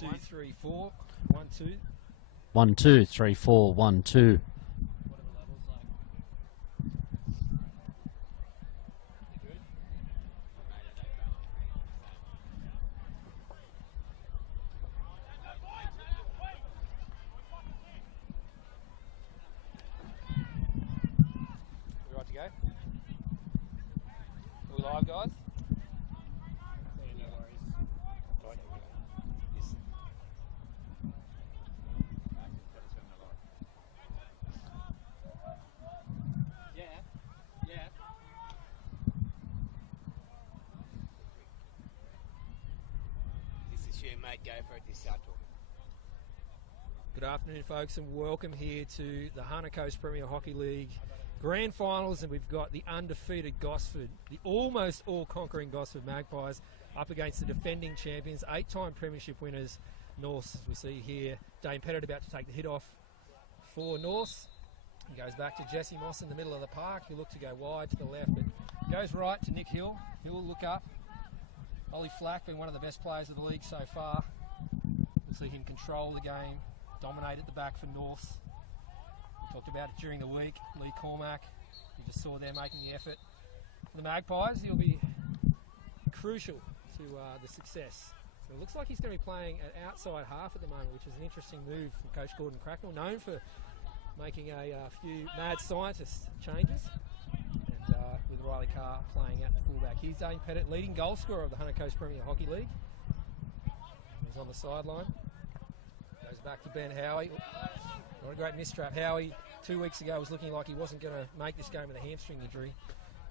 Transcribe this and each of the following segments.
2, 3, 4. 1, 2. 1, 2, 3, 4, 1, 2. We right to go? Are we live, guys? Yeah, no worries. Right, here we go. Yes. Yeah. This is you, mate. Go for it. This start talking. Good afternoon, folks, and welcome here to the Hunter Coast Premier Hockey League Grand Finals, and we've got the undefeated Gosford, the almost all-conquering Gosford Magpies, up against the defending champions, 8-time premiership winners, Norse, as we see here. Dane Pettit about to take the hit off for Norse. He goes back to Jesse Moss in the middle of the park. He'll look to go wide to the left, but goes right to Nick Hill. He'll look up. Ollie Flack, been one of the best players of the league so far. We'll see him control the game, dominate at the back for Norse. Talked about it during the week. Lee Cormack, you just saw there making the effort. For the Magpies, he'll be crucial to the success. So it looks like he's going to be playing at outside half at the moment, which is an interesting move from Coach Gordon Cracknell, known for making a few mad scientist changes. And with Riley Carr playing at fullback. Here's Dane Pettit, leading goal scorer of the Hunter Coast Premier Hockey League. He's on the sideline. Goes back to Ben Howie. What a great mistrap. Howie, 2 weeks ago, was looking like he wasn't going to make this game with a hamstring injury.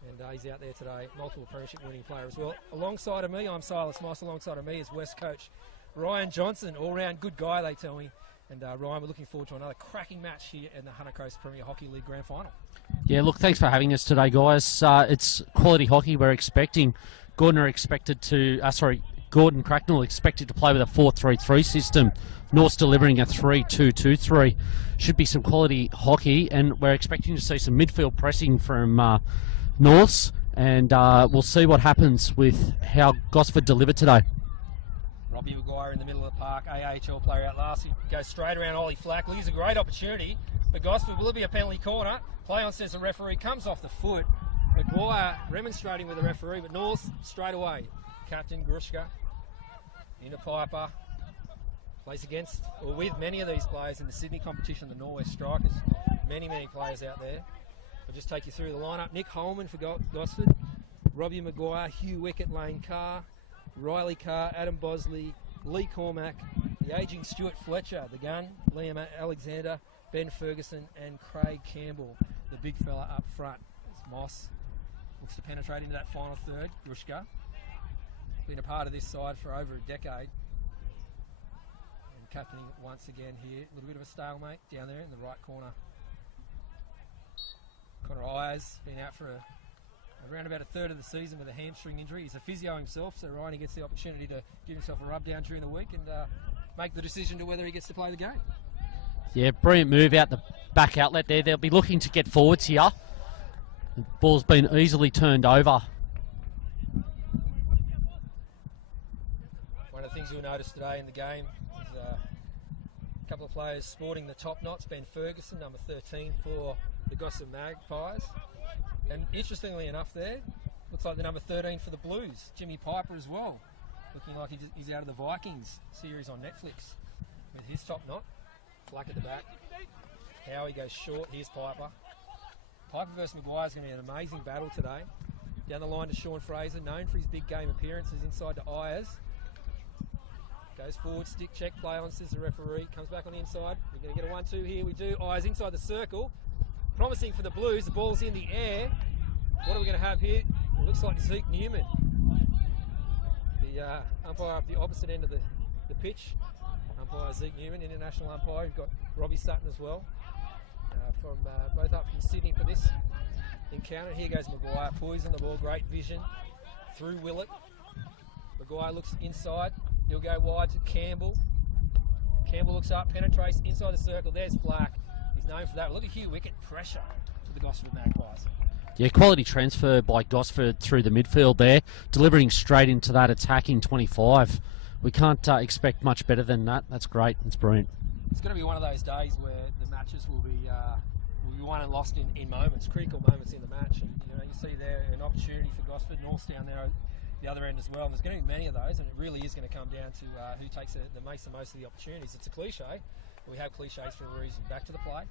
And he's out there today, multiple premiership winning player as well. Alongside of me, I'm Silas Moss. Alongside of me is West coach Ryan Johnson, all-round good guy, they tell me. And Ryan, we're looking forward to another cracking match here in the Hunter Coast Premier Hockey League Grand Final. Yeah, look, thanks for having us today, guys. It's quality hockey we're expecting. Gordon Cracknell expected to play with a 4-3-3 system. North's delivering a 3-2-2-3. Should be some quality hockey, and we're expecting to see some midfield pressing from North's, and we'll see what happens with how Gosford delivered today. Robbie Maguire in the middle of the park, AHL player out last. He goes straight around Ollie Flack. Look, he's a great opportunity for Gosford. Will it be a penalty corner? Play on, says the referee, comes off the foot. Maguire remonstrating with the referee, but North straight away. Captain Grushka into Piper. Plays against or with many of these players in the Sydney competition, the Norwest Strikers. Many players out there. I'll just take you through the lineup. Nick Holman for Gosford. Robbie Maguire, Hugh Wickett, Lane Carr, Riley Carr, Adam Bosley, Lee Cormack, the ageing Stuart Fletcher, the gun, Liam Alexander, Ben Ferguson, and Craig Campbell, the big fella up front. It's Moss. Looks to penetrate into that final third. Grushka. Been a part of this side for over a decade. And captaining once again here. A little bit of a stalemate down there in the right corner. Connor Ayers been out for around about a third of the season with a hamstring injury. He's a physio himself, so Ryan gets the opportunity to give himself a rub down during the week and make the decision to whether he gets to play the game. Yeah, brilliant move out the back outlet there. They'll be looking to get forwards here. The ball's been easily turned over. One of the things you'll notice today in the game is a couple of players sporting the top knots. Ben Ferguson, number 13 for the Gosford Magpies. And interestingly enough there, looks like the number 13 for the Blues, Jimmy Piper as well. Looking like he's out of the Vikings series on Netflix with his top knot. Flack at the back. Howie goes short, here's Piper. Piper versus Maguire is going to be an amazing battle today. Down the line to Sean Fraser, known for his big game appearances, inside to Ayers. Goes forward, stick check, play on, says the referee. Comes back on the inside. We're going to get a 1-2 here. We do. Ayers inside the circle. Promising for the Blues. The ball's in the air. What are we going to have here? It looks like Zeke Newman, the umpire up the opposite end of the pitch. Umpire Zeke Newman, international umpire. We've got Robbie Sutton as well, from both up from Sydney for this encounter. Here goes Maguire, poised on the ball, great vision through Willett. Maguire looks inside. He'll go wide to Campbell. Campbell looks up, penetrates inside the circle. There's Flack. He's known for that. Look at Hugh Wickett, pressure to the Gosford Magpies. Yeah, quality transfer by Gosford through the midfield there, delivering straight into that attacking 25 we can't expect much better than that. That's great. It's brilliant. It's going to be one of those days where the matches will be won and lost in moments, critical moments in the match. And you see there an opportunity for Gosford. North's down there at the other end as well. And there's going to be many of those, and it really is going to come down to who makes the most of the opportunities. It's a cliche, but we have cliches for a reason. Back to the play.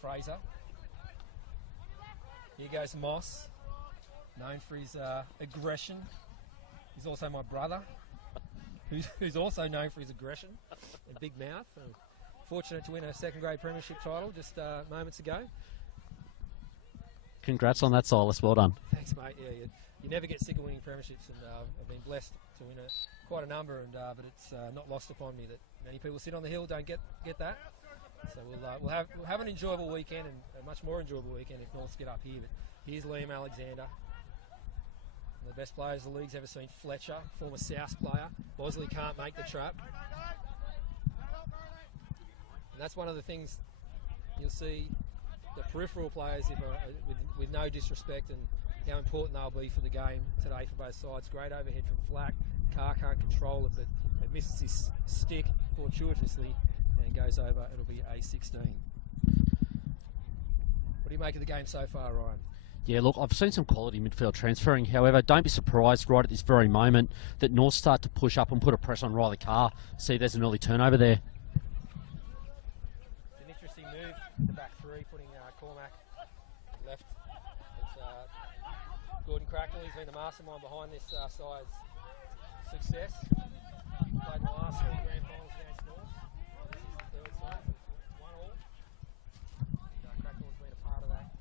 Fraser. Here goes Moss, known for his aggression. He's also my brother, who's also known for his aggression and big mouth. Fortunate to win a second grade premiership title just moments ago. Congrats on that, Silas. Well done. Thanks, mate. Yeah, you never get sick of winning premierships, and I've been blessed to win quite a number. But it's not lost upon me that many people sit on the hill don't get that. So we'll have an enjoyable weekend, and a much more enjoyable weekend if Norths get up here. But here's Liam Alexander, one of the best players the league's ever seen. Fletcher, former South player. Bosley can't make the trap. And that's one of the things you'll see the peripheral players, with no disrespect, and how important they'll be for the game today for both sides. Great overhead from Flack. Carr can't control it, but it misses his stick fortuitously and goes over. It'll be a 16. What do you make of the game so far, Ryan? Yeah, look, I've seen some quality midfield transferring. However, don't be surprised right at this very moment that North start to push up and put a press on Riley Carr. See, there's an early turnover there. The back three, putting Cormac left. It's Gordon Cracknell. He's been the mastermind behind this side's success. Played in the last three grand finals against North. This is the third side. It's 1-1. Cracknell's been a part of that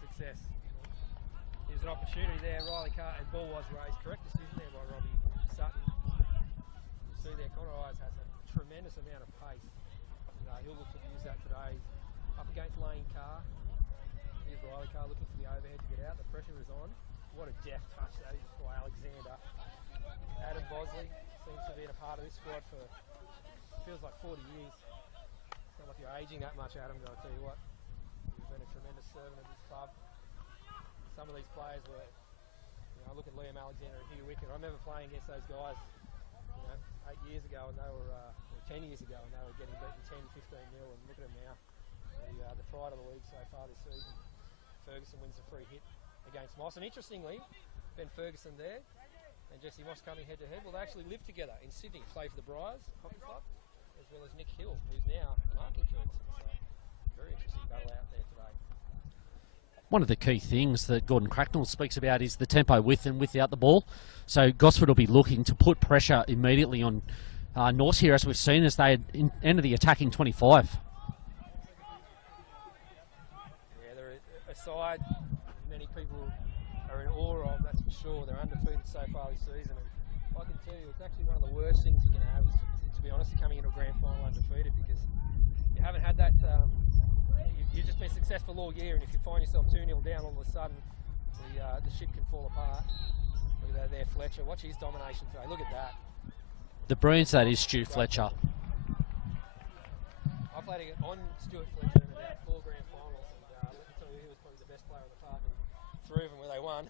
success. There's an opportunity there. Riley Carr, and ball was raised. Correct decision there by Robbie Sutton. You see there, Connor Eyes has a tremendous amount of pace. He'll look to use that today. Up against Lane Carr. Here's Riley Carr looking for the overhead to get out. The pressure is on. What a deft touch that is by Alexander. Adam Bosley seems to have been a part of this squad for, feels like 40 years. It's not like you're aging that much, Adam, but I'll tell you what. You've been a tremendous servant of this club. Some of these players were, I look at Liam Alexander and Hugh Wickett. I remember playing against those guys 8 years ago, and they were, or 10 years ago, and they were getting beaten 10, 15-0, and look at them now. The pride of the league so far this season. Ferguson wins the free hit against Moss. And interestingly, Ben Ferguson there and Jesse Moss coming head-to-head. Well, they actually live together in Sydney, play for the Briars Hockey Club, as well as Nick Hill, who's now marking Ferguson. So, very interesting battle out there today. One of the key things that Gordon Cracknell speaks about is the tempo with and without the ball. So Gosford will be looking to put pressure immediately on North here, as we've seen, as they enter the attacking 25. Side many people are in awe of, that's for sure. They're undefeated so far this season, and I can tell you it's actually one of the worst things you can have is, to be honest, coming into a grand final undefeated, because you haven't had that, you've just been successful all year, and if you find yourself 2-0 down, all of a sudden the ship can fall apart. Look at that there, Fletcher. Watch his domination today. Look at that. The brilliance that is Stu Fletcher. I played on Stuart Fletcher in about 4 grand finals. He was probably the best player on the park, and 3 of them where they won.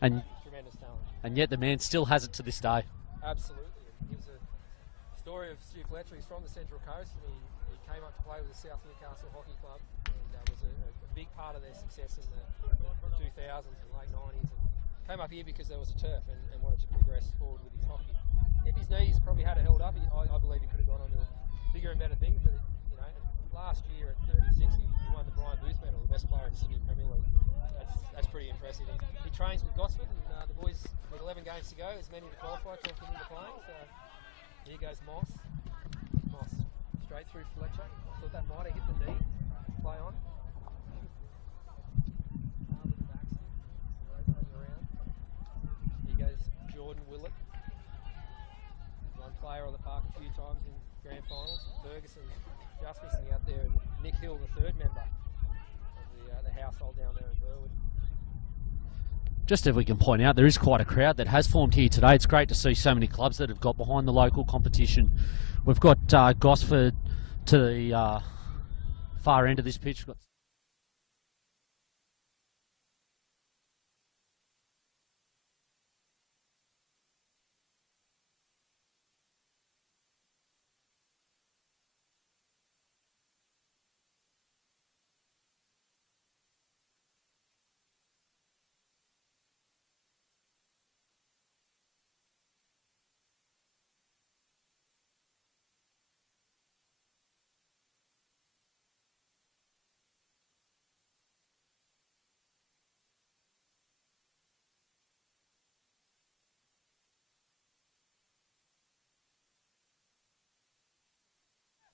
And tremendous talent. And yet the man still has it to this day. Absolutely. He was a story of Stu Fletcher. He's from the Central Coast, and he came up to play with the South Newcastle Hockey Club, and was a big part of their success in the 2000s and late 90s. And came up here because there was a turf and wanted to progress forward with his hockey. If his knees probably had it held up, I believe he could have gone on to bigger and better things. But last year at 36, he won the Brian Booth Medal, the best player in Sydney Premier League. That's pretty impressive. And he trains with Gosford, and the boys with 11 games to go. There's many to qualify, talking into playing. So here goes Moss. Moss straight through Fletcher. I thought that might have hit the knee. Play on. Here goes Jordan Willett. One player on the park a few times in grand finals. Ferguson just missing out there, and Nick Hill, the third member of the household down there in Burwood. Just if we can point out, there is quite a crowd that has formed here today. It's great to see so many clubs that have got behind the local competition. We've got Gosford to the far end of this pitch. We've got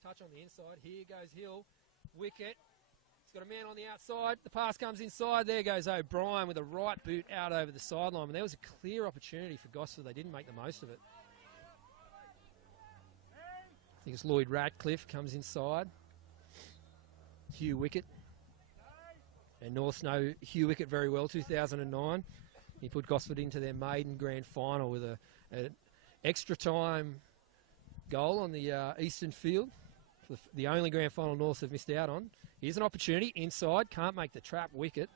touch on the inside. Here goes Hill. Wicket. He's got a man on the outside. The pass comes inside. There goes O'Brien with a right boot out over the sideline. And there was a clear opportunity for Gosford. They didn't make the most of it. I think it's Lloyd Ratcliffe comes inside. Hugh Wicket. And Norths know Hugh Wicket very well, 2009. He put Gosford into their maiden grand final with an extra time goal on the eastern field. The only grand final Norths have missed out on. Here's an opportunity inside, can't make the trap. Wicket.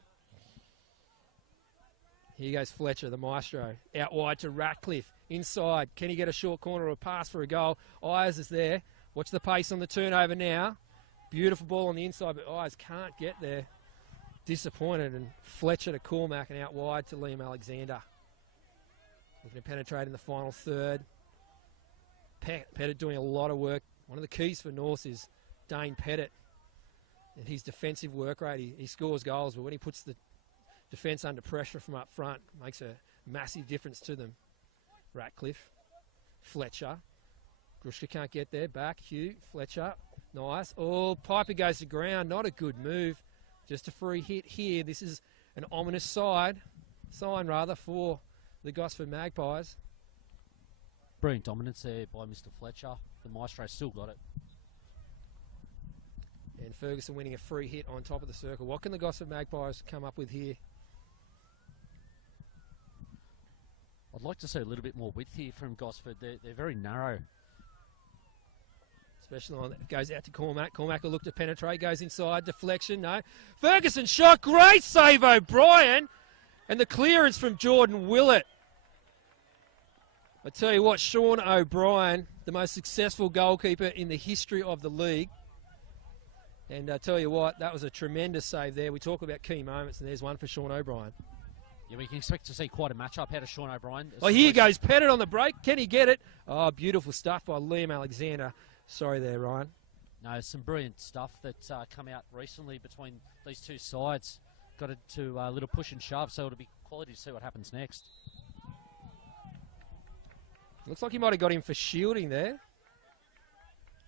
Here goes Fletcher, the maestro, out wide to Ratcliffe. Inside, can he get a short corner or a pass for a goal? Ayers is there. Watch the pace on the turnover now. Beautiful ball on the inside, but Ayers can't get there. Disappointed, and Fletcher to Cormac and out wide to Liam Alexander. Looking to penetrate in the final third. Pettit doing a lot of work. One of the keys for North is Dane Pettit and his defensive work rate. He scores goals, but when he puts the defence under pressure from up front, makes a massive difference to them. Ratcliffe, Fletcher. Grushka can't get there. Back, Hugh, Fletcher. Nice. Oh, Piper goes to ground. Not a good move. Just a free hit here. This is an ominous sign for the Gosford Magpies. Brilliant dominance there by Mr. Fletcher. The maestro still got it. And Ferguson winning a free hit on top of the circle. What can the Gosford Magpies come up with here? I'd like to see a little bit more width here from Gosford. They're very narrow. Especially on that. Goes out to Cormac. Cormac will look to penetrate. Goes inside. Deflection. No. Ferguson shot. Great save, O'Brien. And the clearance from Jordan Willett. I tell you what, Sean O'Brien, the most successful goalkeeper in the history of the league. And I tell you what, that was a tremendous save there. We talk about key moments, and there's one for Sean O'Brien. Yeah, we can expect to see quite a match-up out of Sean O'Brien. Oh, here goes Pettit on the break. Can he get it? Oh, beautiful stuff by Liam Alexander. Sorry there, Ryan. No, some brilliant stuff that's come out recently between these two sides. Got it to a little push and shove, so it'll be quality to see what happens next. Looks like he might have got him for shielding there.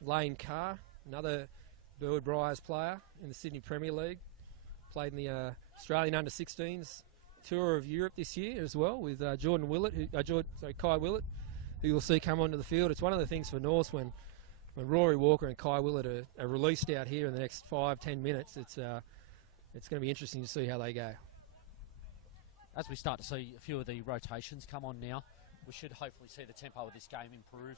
Lane Carr, another Burwood Briars player in the Sydney Premier League. Played in the Australian Under-16s Tour of Europe this year as well with Jordan Willett, Kai Willett, who you'll see come onto the field. It's one of the things for North when Rory Walker and Kai Willett are released out here in the next 5-10 minutes. It's going to be interesting to see how they go. As we start to see a few of the rotations come on now, we should hopefully see the tempo of this game improve.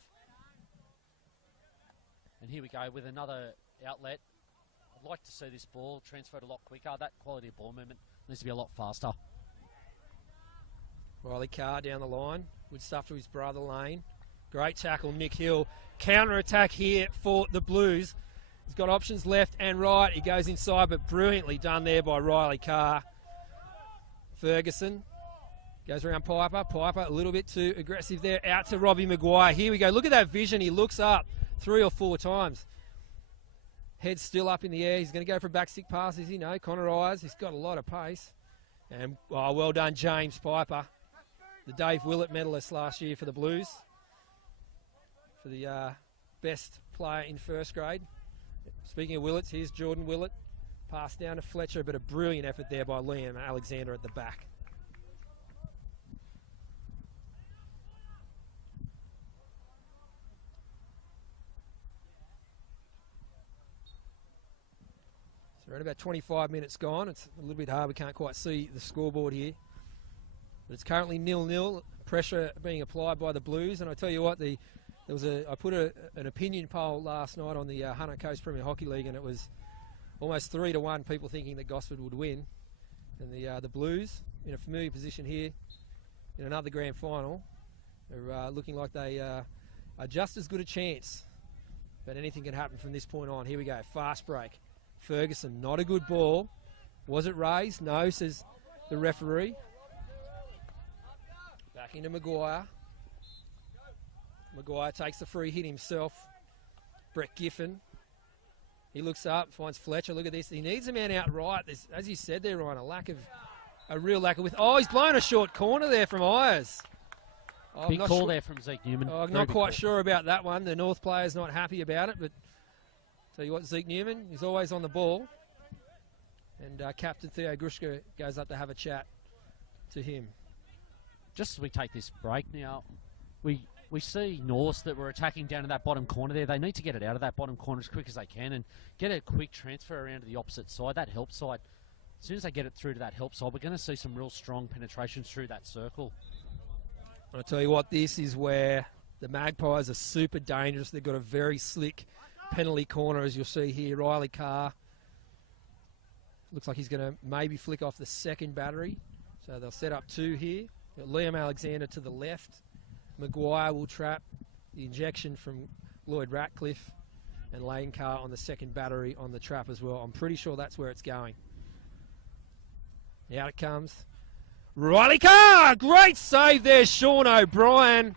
And here we go with another outlet. I'd like to see this ball transferred a lot quicker. That quality of ball movement needs to be a lot faster. Riley Carr down the line. Good stuff to his brother Lane. Great tackle, Nick Hill. Counter-attack here for the Blues. He's got options left and right. He goes inside, but brilliantly done there by Riley Carr. Ferguson goes around Piper. Piper a little bit too aggressive there. Out to Robbie Maguire. Here we go. Look at that vision. He looks up 3 or 4 times. Head still up in the air. He's going to go for a back stick pass, is he? No. Connor Ayers. He's got a lot of pace. And well done, James Piper. The Dave Willett medalist last year for the Blues. For the best player in first grade. Speaking of Willets, here's Jordan Willett. Pass down to Fletcher, but a brilliant effort there by Liam Alexander at the back. So we're at about 25 minutes gone. It's a little bit hard. We can't quite see the scoreboard here. But it's currently 0-0. Pressure being applied by the Blues. And I tell you what, I put an opinion poll last night on the Hunter Coast Premier Hockey League, and it was almost 3-1 people thinking that Gosford would win. And the Blues, in a familiar position here in another grand final, are looking like they are just as good a chance. But anything can happen from this point on. Here we go, fast break. Ferguson, not a good ball. Was it raised? No, says the referee. Back into Maguire. Maguire takes the free hit himself. Brett Giffen. He looks up, finds Fletcher. Look at this. He needs a man out right. There's, as you said there, Ryan, a real lack of width. Oh, he's blown a short corner there from Ayers. Big call there from Zeke Newman. I'm not quite sure about that one. The North player's not happy about it, but Tell you what, Zeke Newman is always on the ball. And Captain Theo Grushka goes up to have a chat to him. Just as we take this break now, we see Norse that we're attacking down in that bottom corner there. They need to get it out of that bottom corner as quick as they can and get a quick transfer around to the opposite side, that help side. As soon as they get it through to that help side, we're going to see some real strong penetrations through that circle. I'll tell you what, this is where the Magpies are super dangerous. They've got a very slick penalty corner, as you'll see here. Riley Carr looks like he's going to maybe flick off the second battery. So they'll set up 2 here. Got Liam Alexander to the left. Maguire will trap the injection from Lloyd Ratcliffe, and Lane Carr on the second battery on the trap as well. I'm pretty sure that's where it's going. Out it comes. Riley Carr! Great save there, Sean O'Brien.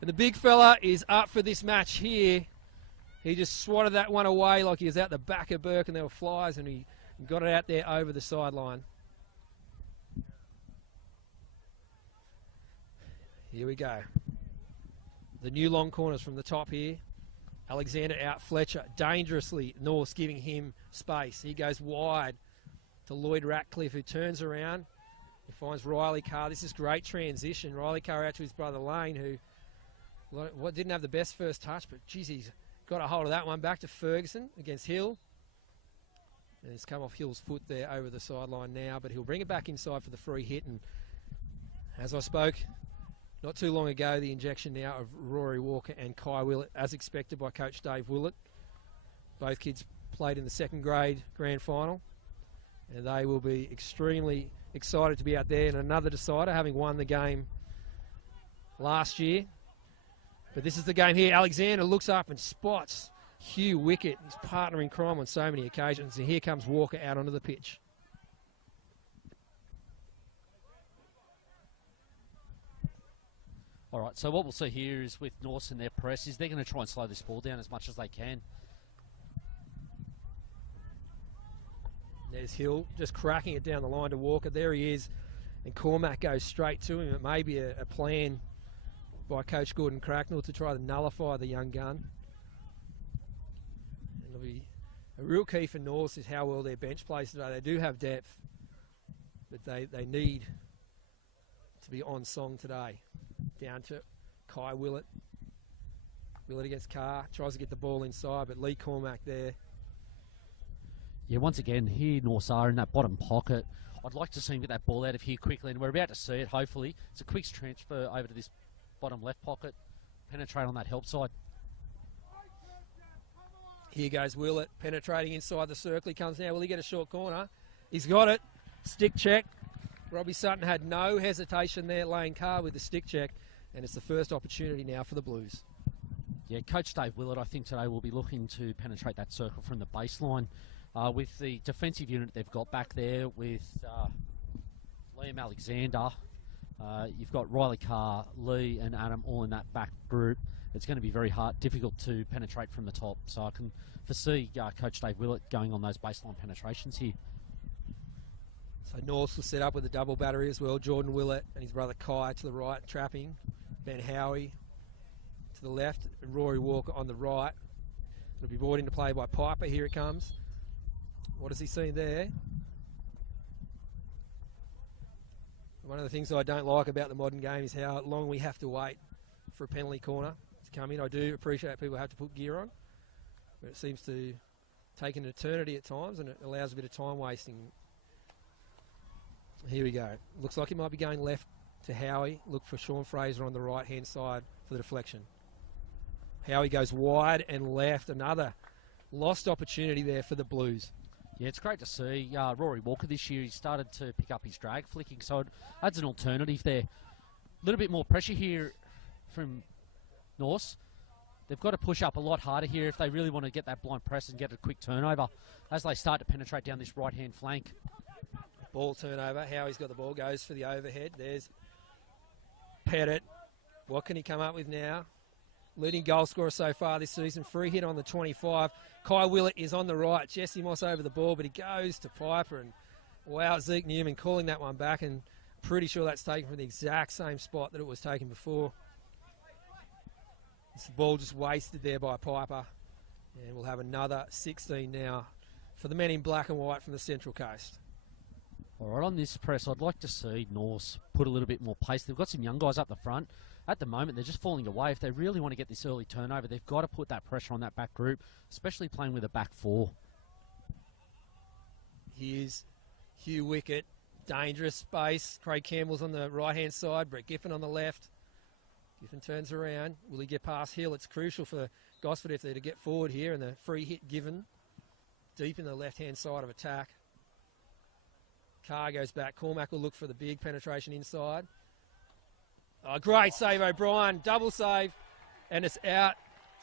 And the big fella is up for this match here. He just swatted that one away like he was out the back of Burke and there were flies, and he got it out there over the sideline. Here we go. The new long corners from the top here. Alexander out, Fletcher dangerously. Norse giving him space. He goes wide to Lloyd Ratcliffe, who turns around. He finds Riley Carr. This is great transition. Riley Carr out to his brother Lane, who didn't have the best first touch, but geez, he's got a hold of that one. Back to Ferguson against Hill. And it's come off Hill's foot there over the sideline now, but he'll bring it back inside for the free hit. And as I spoke not too long ago, the injection now of Rory Walker and Kai Willett, as expected by Coach Dave Willett. Both kids played in the second grade grand final, and they will be extremely excited to be out there in another decider, having won the game last year. But this is the game here. Alexander looks up and spots Hugh Wickett, his partner in crime on so many occasions, and here comes Walker out onto the pitch. All right, so what we'll see here is with Norse and their press is they're going to try and slow this ball down as much as they can. There's Hill just cracking it down the line to Walker. There he is. And Cormac goes straight to him. It may be a plan by Coach Gordon Cracknell to try to nullify the young gun. And it'll be a real key for Norse is how well their bench plays today. They do have depth, but they need to be on song today. Down to Kai Willett. Willett against Carr. Tries to get the ball inside, but Lee Cormac there. Yeah, once again, here Norse are in that bottom pocket. I'd like to see him get that ball out of here quickly, and we're about to see it, hopefully. It's a quick transfer over to this bottom left pocket. Penetrate on that help side. Here goes Willett, penetrating inside the circle. He comes now. Will he get a short corner? He's got it. Stick check. Robbie Sutton had no hesitation there, laying Carr with the stick check, and it's the first opportunity now for the Blues. Yeah, Coach Dave Willett, I think today will be looking to penetrate that circle from the baseline. With the defensive unit they've got back there with Liam Alexander, you've got Riley Carr, Lee and Adam all in that back group. It's going to be very difficult to penetrate from the top. So I can foresee Coach Dave Willett going on those baseline penetrations here. So North will set up with a double battery as well. Jordan Willett and his brother Kai to the right, trapping. Ben Howie to the left, and Rory Walker on the right. It'll be brought into play by Piper. Here it comes. What has he seen there? One of the things I don't like about the modern game is how long we have to wait for a penalty corner to come in. I do appreciate people have to put gear on, but it seems to take an eternity at times, and it allows a bit of time wasting. Here we go. Looks like it might be going left to Howie. Look for Sean Fraser on the right-hand side for the deflection. Howie goes wide and left. Another lost opportunity there for the Blues. Yeah, it's great to see. Rory Walker this year, he started to pick up his drag flicking, so it adds an alternative there. A little bit more pressure here from Norse. They've got to push up a lot harder here if they really want to get that blind press and get a quick turnover as they start to penetrate down this right-hand flank. Ball turnover. Howie's got the ball, goes for the overhead. There's Pettit. What can he come up with now? Leading goal scorer so far this season. Free hit on the 25. Kai Willett is on the right. Jesse Moss over the ball, but he goes to Piper. And wow, Zeke Newman calling that one back, and pretty sure that's taken from the exact same spot that it was taken before. This ball just wasted there by Piper. And we'll have another 16 now for the men in black and white from the Central Coast. All right, on this press, I'd like to see Norse put a little bit more pace. They've got some young guys up the front. At the moment, they're just falling away. If they really want to get this early turnover, they've got to put that pressure on that back group, especially playing with a back four. Here's Hugh Wickett. Dangerous space. Craig Campbell's on the right-hand side. Brett Giffen on the left. Giffen turns around. Will he get past Hill? It's crucial for Gosford if they're to get forward here. And the free hit given deep in the left-hand side of attack. Carr goes back. Cormac will look for the big penetration inside. Oh, great save, O'Brien. Double save. And it's out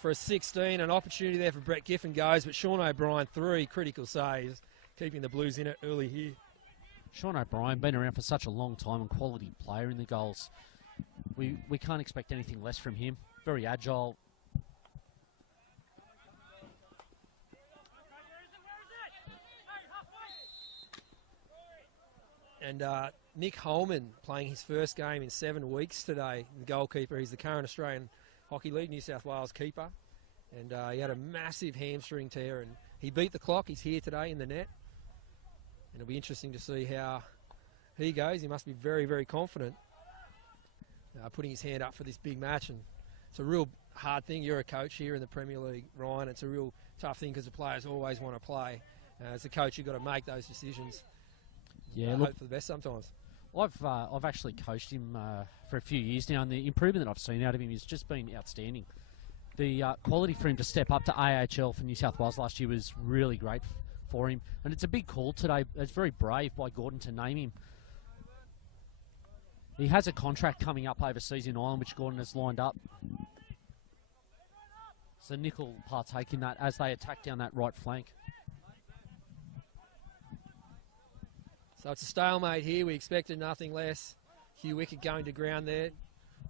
for a 16. An opportunity there for Brett Giffen goes. But Sean O'Brien, 3 critical saves, keeping the Blues in it early here. Sean O'Brien, been around for such a long time and quality player in the goals. We can't expect anything less from him. Very agile. And Nick Holman playing his first game in 7 weeks today. The goalkeeper, he's the current Australian Hockey League New South Wales keeper. And he had a massive hamstring tear and he beat the clock. He's here today in the net. And it'll be interesting to see how he goes. He must be very, very confident putting his hand up for this big match. And it's a real hard thing. You're a coach here in the Premier League, Ryan. It's a real tough thing because the players always want to play. As a coach, you've got to make those decisions. Yeah, hope for the best sometimes. I've actually coached him for a few years now, and the improvement that I've seen out of him has just been outstanding. The quality for him to step up to AHL for New South Wales last year was really great for him, and it's a big call today. It's very brave by Gordon to name him. He has a contract coming up overseas in Ireland, which Gordon has lined up. So Nick will partake in that as they attack down that right flank. So it's a stalemate here. We expected nothing less. Hugh Wickett going to ground there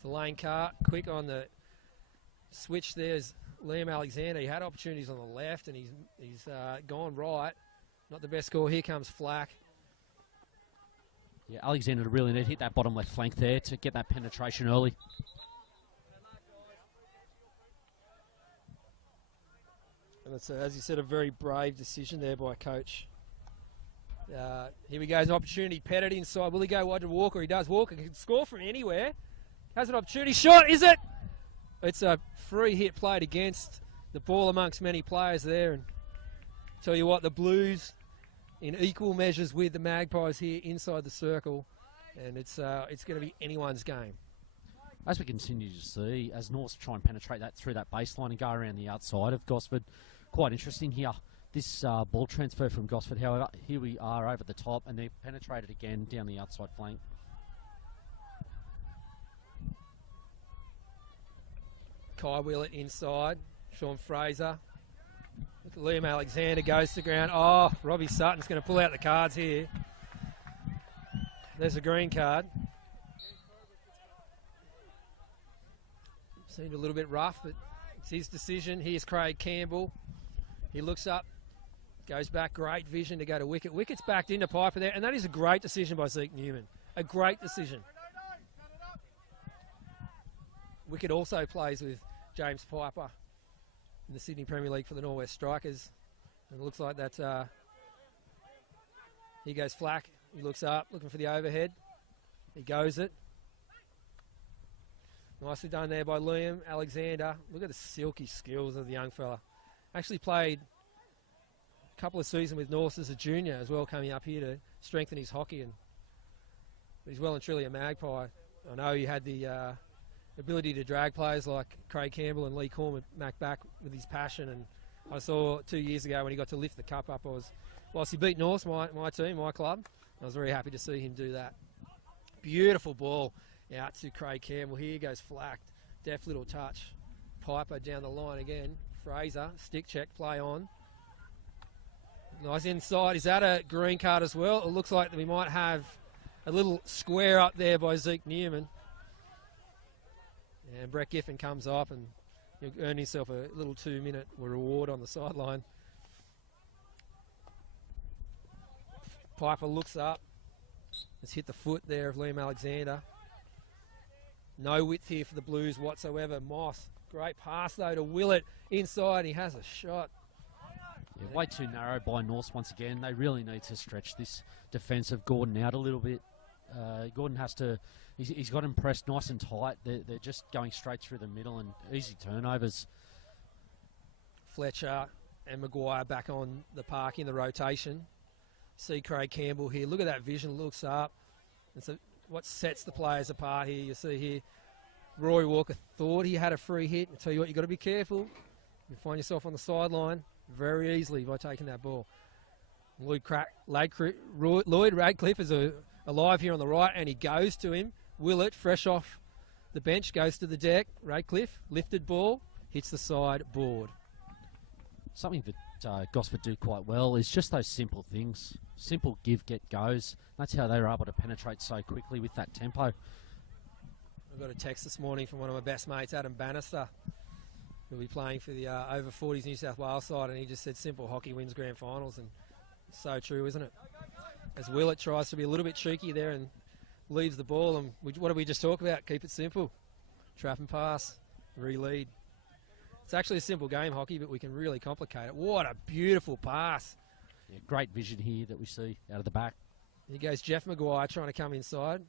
to Lane Carr. Quick on the switch there's Liam Alexander. He had opportunities on the left and he's gone right. Not the best score. Here comes Flack. Yeah, Alexander really need to hit that bottom left flank there to get that penetration early. And it's, as you said, a very brave decision there by coach. Here we go, an opportunity, Pettit inside. Will he go wide to Walker? He does. Walker can score from anywhere. Has an opportunity. Shot, is it? It's a free hit played against. The ball amongst many players there. And tell you what, the Blues in equal measures with the Magpies here inside the circle. And it's going to be anyone's game. As we continue to see, as North try and penetrate that through that baseline and go around the outside of Gosford, quite interesting here. This ball transfer from Gosford, however, here we are over the top, and they've penetrated again down the outside flank. Kai Willett inside. Sean Fraser. Liam Alexander goes to ground. Oh, Robbie Sutton's going to pull out the cards here. There's a green card. Seemed a little bit rough, but it's his decision. Here's Craig Campbell. He looks up, goes back. Great vision to go to Wickett. Wicket's backed into Piper there, and that is a great decision by Zeke Newman. A great decision. Wickett also plays with James Piper in the Sydney Premier League for the Norwest Strikers. And it looks like that. Here goes Flack. He looks up, looking for the overhead. He goes it. Nicely done there by Liam Alexander. Look at the silky skills of the young fella. Actually played a couple of seasons with North as a junior as well, coming up here to strengthen his hockey. But he's well and truly a Magpie. I know he had the ability to drag players like Craig Campbell and Lee Cormac back with his passion. And I saw 2 years ago when he got to lift the cup up, whilst he beat North, my team, my club, I was very happy to see him do that. Beautiful ball out to Craig Campbell. Here goes Flack. Deft little touch. Piper down the line again. Fraser, stick check, play on. Nice inside. Is that a green card as well? It looks like we might have a little square up there by Zeke Newman. And Brett Giffen comes up and he'll earn himself a little 2-minute reward on the sideline. Piper looks up. Has hit the foot there of Liam Alexander. No width here for the Blues whatsoever. Moss Great pass, though, to Willett inside. He has a shot. Yeah, way too narrow by Norse once again. They really need to stretch this defence of Gordon out a little bit. Gordon has to... He's got him pressed nice and tight. They're just going straight through the middle and easy turnovers. Fletcher and Maguire back on the park in the rotation. See Craig Campbell here. Look at that vision. Looks up. And so what sets the players apart here, you see here, Roy Walker thought he had a free hit. I tell you what, you've got to be careful. You find yourself on the sideline very easily by taking that ball. Lloyd Radcliffe is alive here on the right, and he goes to him. Willett, fresh off the bench, goes to the deck. Radcliffe, lifted ball, hits the side board. Something that Gosford do quite well is just those simple things. Simple give, get, goes. That's how they were able to penetrate so quickly with that tempo. I got a text this morning from one of my best mates, Adam Bannister, who'll be playing for the over 40s New South Wales side, and he just said simple hockey wins grand finals, and it's so true, isn't it? As Willett tries to be a little bit cheeky there and leaves the ball, and what did we just talk about? Keep it simple. Trap and pass, re-lead. It's actually a simple game, hockey, but we can really complicate it. What a beautiful pass. Yeah, great vision here that we see out of the back. Here goes Jeff Maguire trying to come inside.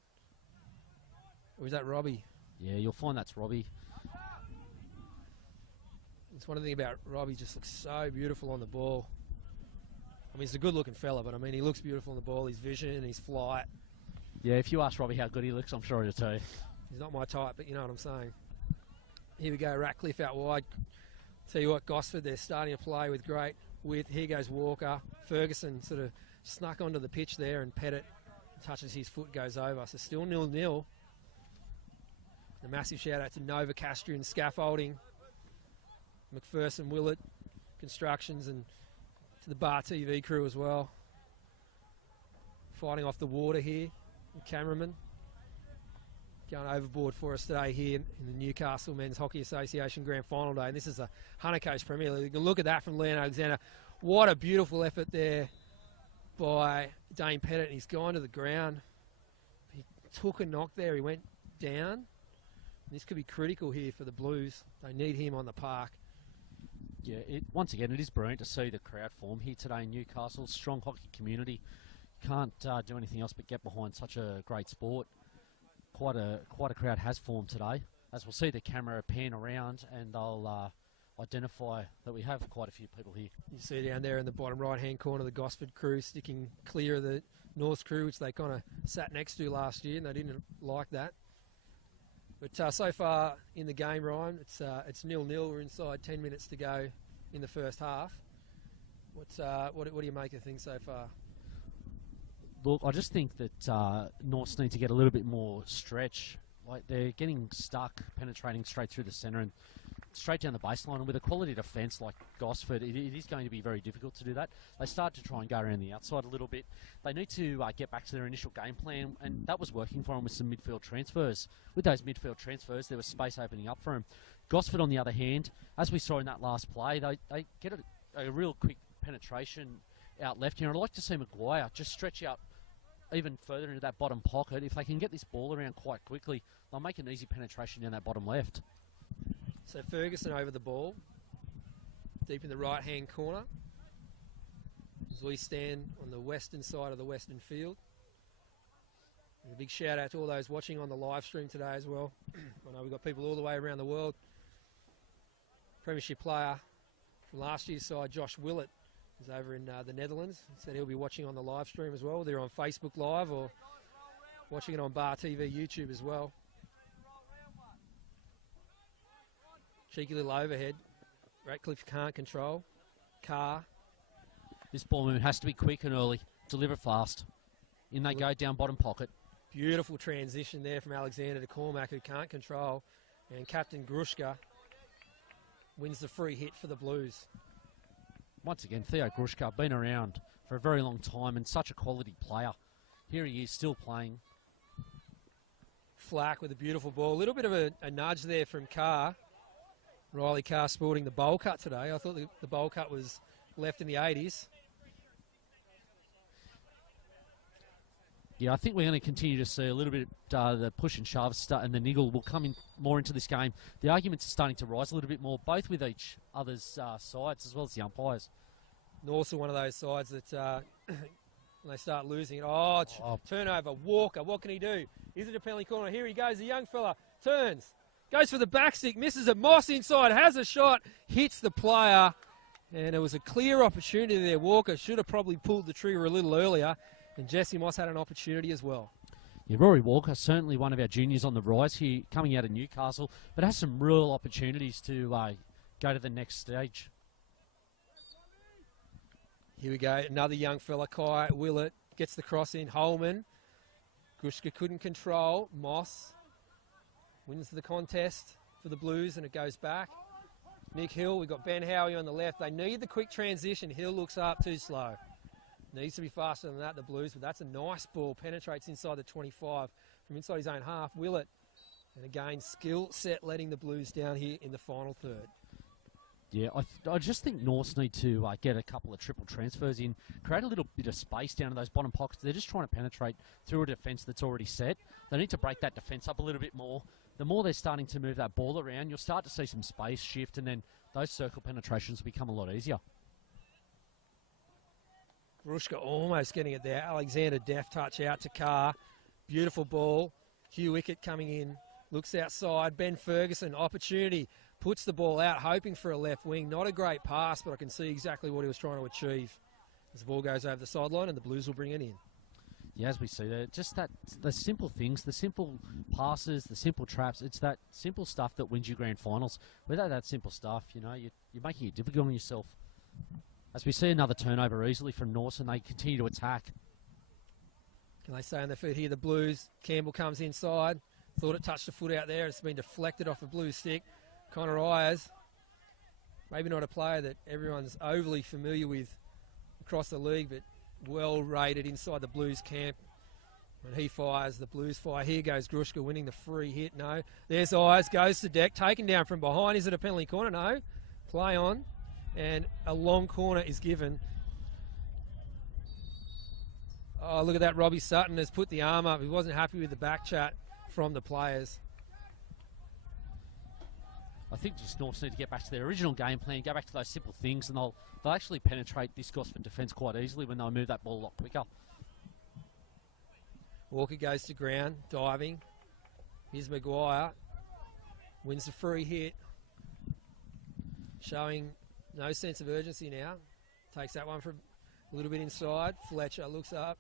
Or is that Robbie? Yeah, you'll find that's Robbie. It's one of the things about Robbie, just looks so beautiful on the ball. I mean, he's a good-looking fella, but I mean, he looks beautiful on the ball. His vision, his flight. Yeah, if you ask Robbie how good he looks, I'm sure he'll tell you. He's not my type, but you know what I'm saying. Here we go, Ratcliffe out wide. Tell you what, Gosford, they're starting to play with great width. Here goes Walker. Ferguson sort of snuck onto the pitch there, and Pettit touches his foot, goes over. So still 0-0. A massive shout out to Nova Castrian Scaffolding, McPherson Willett Constructions, and to the Bar TV crew as well. Fighting off the water here, the cameraman. Going overboard for us today here in the Newcastle Men's Hockey Association Grand Final Day. And this is the Hunter Coast Premier League. You can look at that from Leon Alexander. What a beautiful effort there by Dane Pettit. He's gone to the ground. He took a knock there. He went down. This could be critical here for the Blues. They need him on the park. Yeah, once again, it is brilliant to see the crowd form here today in Newcastle. Strong hockey community. Can't do anything else but get behind such a great sport. Quite a crowd has formed today. As we'll see the camera pan around, and they'll identify that we have quite a few people here. You see down there in the bottom right-hand corner, the Gosford crew sticking clear of the North crew, which they kind of sat next to last year, and they didn't like that. But so far in the game, Ryan, it's 0-0. We're inside 10 minutes to go in the first half. What do you make of things so far? Look, I just think that Norths need to get a little bit more stretch. Like, they're getting stuck, penetrating straight through the centre and straight down the baseline. And with a quality defence like Gosford, it is going to be very difficult to do that. They start to try and go around the outside a little bit. They need to get back to their initial game plan, and that was working for them with some midfield transfers. With those midfield transfers, there was space opening up for them. Gosford, on the other hand, as we saw in that last play, they get a real quick penetration out left here. And I'd like to see Maguire just stretch out even further into that bottom pocket. If they can get this ball around quite quickly, they'll make an easy penetration down that bottom left. So Ferguson over the ball, deep in the right-hand corner, as we stand on the western side of the western field. And a big shout out to all those watching on the live stream today as well. I know we've got people all the way around the world. Premiership player from last year's side, Josh Willett, is over in the Netherlands. He said he'll be watching on the live stream as well. They're on Facebook Live or watching it on Bar TV YouTube as well. Cheeky little overhead. Ratcliffe can't control. Carr. This ball movement has to be quick and early. Deliver fast. In they go down bottom pocket. Beautiful transition there from Alexander to Cormac, who can't control. And Captain Grushka wins the free hit for the Blues. Once again, Theo Grushka, been around for a very long time and such a quality player. Here he is, still playing. Flack with a beautiful ball. A little bit of a nudge there from Carr. Riley Carr sporting the bowl cut today. I thought the bowl cut was left in the 80s. Yeah, I think we're going to continue to see a little bit the push and shove and the niggle will come in more into this game. The arguments are starting to rise a little bit more, both with each other's sides as well as the umpires. Norths are one of those sides that when they start losing it, turnover, Walker, what can he do? Is it a penalty corner? Here he goes, the young fella, turns, goes for the back stick, misses it, Moss inside, has a shot, hits the player, and it was a clear opportunity there. Walker should have probably pulled the trigger a little earlier. And Jesse Moss had an opportunity as well. Yeah, Rory Walker, certainly one of our juniors on the rise here, coming out of Newcastle, but has some real opportunities to go to the next stage. Here we go, another young fella, Kai Willett, gets the cross in. Holman, Grushka couldn't control. Moss wins the contest for the Blues, and it goes back. Nick Hill, we've got Ben Howie on the left. They need the quick transition. Hill looks up, too slow. Needs to be faster than that, the Blues, but that's a nice ball. Penetrates inside the 25 from inside his own half. Willett, and again, skill set letting the Blues down here in the final third. Yeah, I just think Norths need to get a couple of triple transfers in, create a little bit of space down in those bottom pockets. They're just trying to penetrate through a defence that's already set. They need to break that defence up a little bit more. The more they're starting to move that ball around, you'll start to see some space shift, and then those circle penetrations will become a lot easier. Grushka almost getting it there. Alexander deft touch out to Carr. Beautiful ball. Hugh Wickett coming in. Looks outside. Ben Ferguson, opportunity. Puts the ball out, hoping for a left wing. Not a great pass, but I can see exactly what he was trying to achieve. As the ball goes over the sideline, and the Blues will bring it in. Yeah, as we see there, just the simple things, the simple passes, the simple traps. It's that simple stuff that wins you grand finals. Without that simple stuff, you're making it difficult on yourself. As we see another turnover easily from Norths, and they continue to attack. Can they stay on their feet here? The Blues. Campbell comes inside. Thought it touched a foot out there. It's been deflected off a Blues stick. Connor Ayers, maybe not a player that everyone's overly familiar with across the league, but well rated inside the Blues camp. When he fires, the Blues fire. Here goes Grushka winning the free hit. No. There's Ayers, goes to deck, taken down from behind. Is it a penalty corner? No. Play on. And a long corner is given. Oh, look at that. Robbie Sutton has put the arm up. He wasn't happy with the back chat from the players. I think just Norths need to get back to their original game plan, go back to those simple things, and they'll actually penetrate this Gosford defence quite easily when they'll move that ball a lot quicker. Walker goes to ground, diving. Here's Maguire. Wins the free hit. Showing no sense of urgency now. Takes that one from a little bit inside. Fletcher looks up.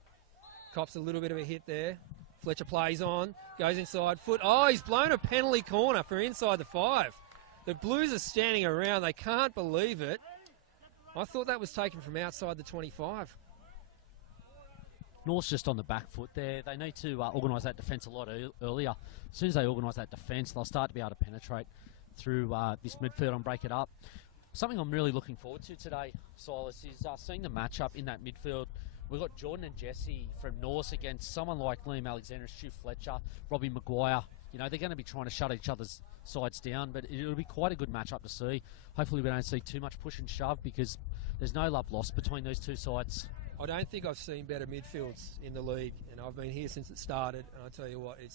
Cops a little bit of a hit there. Fletcher plays on. Goes inside. Foot. Oh, he's blown a penalty corner for inside the 5. The Blues are standing around. They can't believe it. I thought that was taken from outside the 25. North's just on the back foot there. They need to organise that defence a lot earlier. As soon as they organise that defence, they'll start to be able to penetrate through this midfield and break it up. Something I'm really looking forward to today, Silas, is seeing the matchup in that midfield. We've got Jordan and Jesse from Norths against someone like Liam Alexander, Stu Fletcher, Robbie Maguire. They're going to be trying to shut each other's sides down, but it'll be quite a good matchup to see. Hopefully we don't see too much push and shove because there's no love lost between those two sides. I don't think I've seen better midfields in the league, and I've been here since it started, and I tell you what, it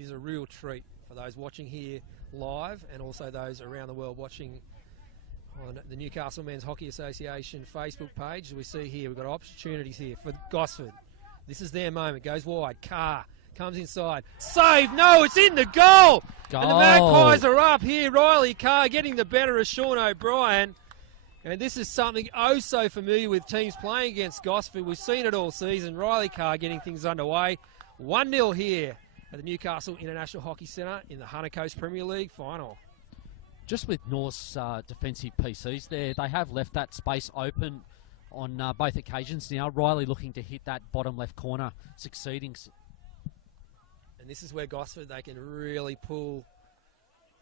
is a real treat for those watching here live and also those around the world watching on the Newcastle Men's Hockey Association Facebook page. We see here, we've got opportunities here for Gosford. This is their moment. Goes wide. Carr comes inside. Save! No, it's in the goal! And the Magpies are up here. Riley Carr getting the better of Sean O'Brien. And this is something oh so familiar with teams playing against Gosford. We've seen it all season. Riley Carr getting things underway. 1-0 here at the Newcastle International Hockey Centre in the Hunter Coast Premier League final. Just with North's defensive PCs there, they have left that space open on both occasions now. Riley looking to hit that bottom left corner, succeeding. And this is where Gosford, they can really pull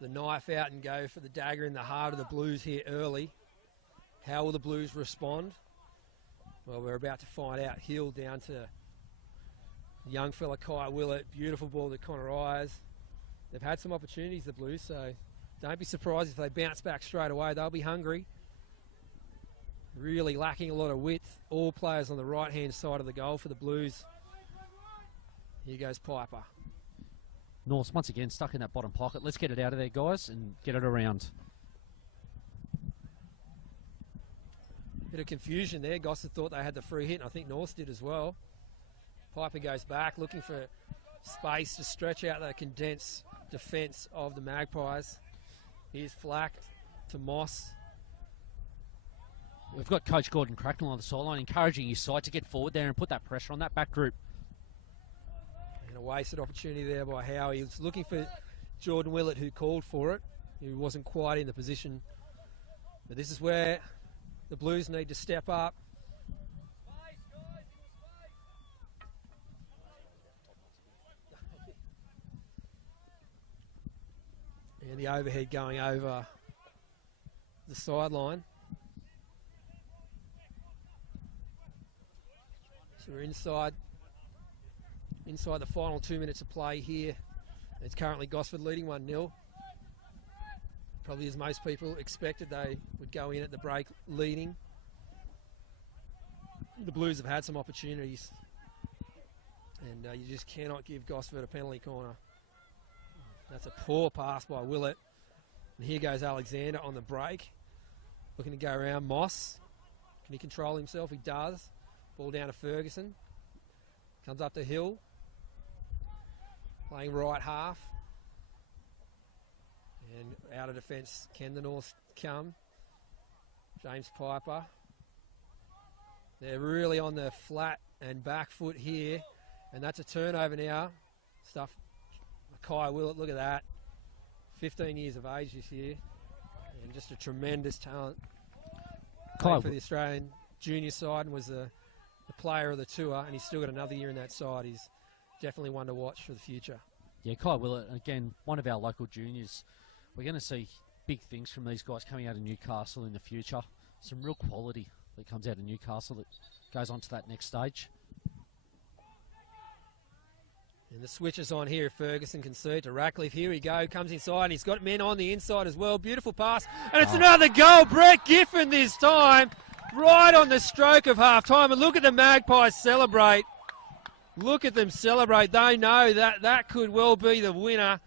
the knife out and go for the dagger in the heart of the Blues here early. How will the Blues respond? Well, we're about to find out. Hill down to the young fella Kai Willett. Beautiful ball to Connor Ayers. They've had some opportunities, the Blues, so don't be surprised if they bounce back straight away. They'll be hungry. Really lacking a lot of width. All players on the right-hand side of the goal for the Blues. Here goes Piper. North once again stuck in that bottom pocket. Let's get it out of there, guys, and get it around. Bit of confusion there. Gosford thought they had the free hit, and I think North did as well. Piper goes back, looking for space to stretch out the condensed defence of the Magpies. Here's Flack to Moss. We've got Coach Gordon Cracknell on the sideline encouraging his side to get forward there and put that pressure on that back group. And a wasted opportunity there by Howe. He was looking for Jordan Willett, who called for it. He wasn't quite in the position. But this is where the Blues need to step up. And the overhead going over the sideline. So we're inside the final 2 minutes of play here. It's currently Gosford leading 1-0. Probably as most people expected, they would go in at the break leading. The Blues have had some opportunities, and you just cannot give Gosford a penalty corner. That's a poor pass by Willett. And here goes Alexander on the break, looking to go around Moss. Can he control himself? He does. Ball down to Ferguson. Comes up the hill. Playing right half. And out of defence, can the North come? James Piper. They're really on the flat and back foot here. And that's a turnover now. Stuff. Kai Willett, look at that. 15 years of age this year. And just a tremendous talent. Played for the Australian junior side and was the player of the tour. And he's still got another year in that side. He's definitely one to watch for the future. Yeah, Kai Willett, again, one of our local juniors. We're going to see big things from these guys coming out of Newcastle in the future. Some real quality that comes out of Newcastle that goes on to that next stage. And the switch is on here. Ferguson concede to Ratcliffe. Here we go. Comes inside. And he's got men on the inside as well. Beautiful pass. And it's another goal. Brett Giffen this time. Right on the stroke of half time. And look at the Magpies celebrate. Look at them celebrate. They know that that could well be the winner.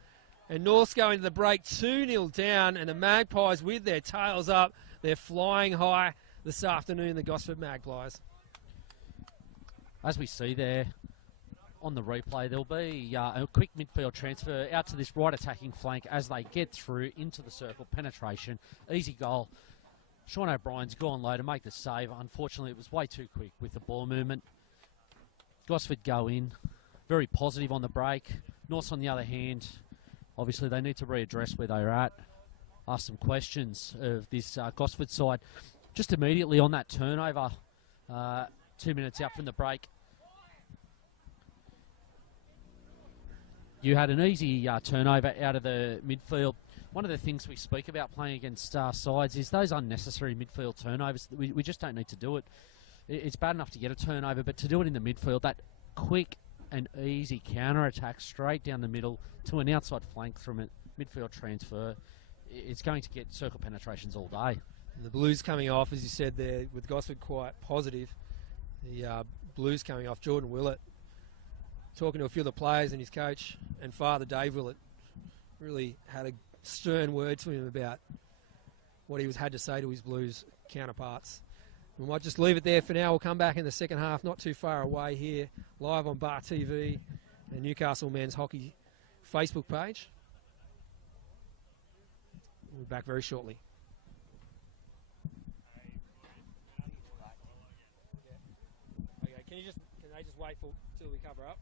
And North's going to the break 2-0 down. And the Magpies with their tails up. They're flying high this afternoon, the Gosford Magpies. As we see there on the replay, there'll be a quick midfield transfer out to this right attacking flank as they get through into the circle. Penetration, easy goal. Sean O'Brien's gone low to make the save. Unfortunately, it was way too quick with the ball movement. Gosford go in, very positive on the break. North, on the other hand, obviously they need to readdress where they're at. Ask some questions of this Gosford side. Just immediately on that turnover, 2 minutes out from the break, you had an easy turnover out of the midfield. One of the things we speak about playing against sides is those unnecessary midfield turnovers. We just don't need to do it. It's bad enough to get a turnover, but to do it in the midfield, that quick and easy counter-attack straight down the middle to an outside flank from a midfield transfer, it's going to get circle penetrations all day. And the Blues coming off, as you said there, with Gosford quite positive. The Blues coming off, Jordan Willett, talking to a few of the players and his coach and father, Dave Willett, really had a stern word to him about what he had to say to his Blues counterparts. We might just leave it there for now. We'll come back in the second half, not too far away here, live on Bar TV and Newcastle Men's Hockey Facebook page. We'll be back very shortly. Okay, can they just wait till we cover up?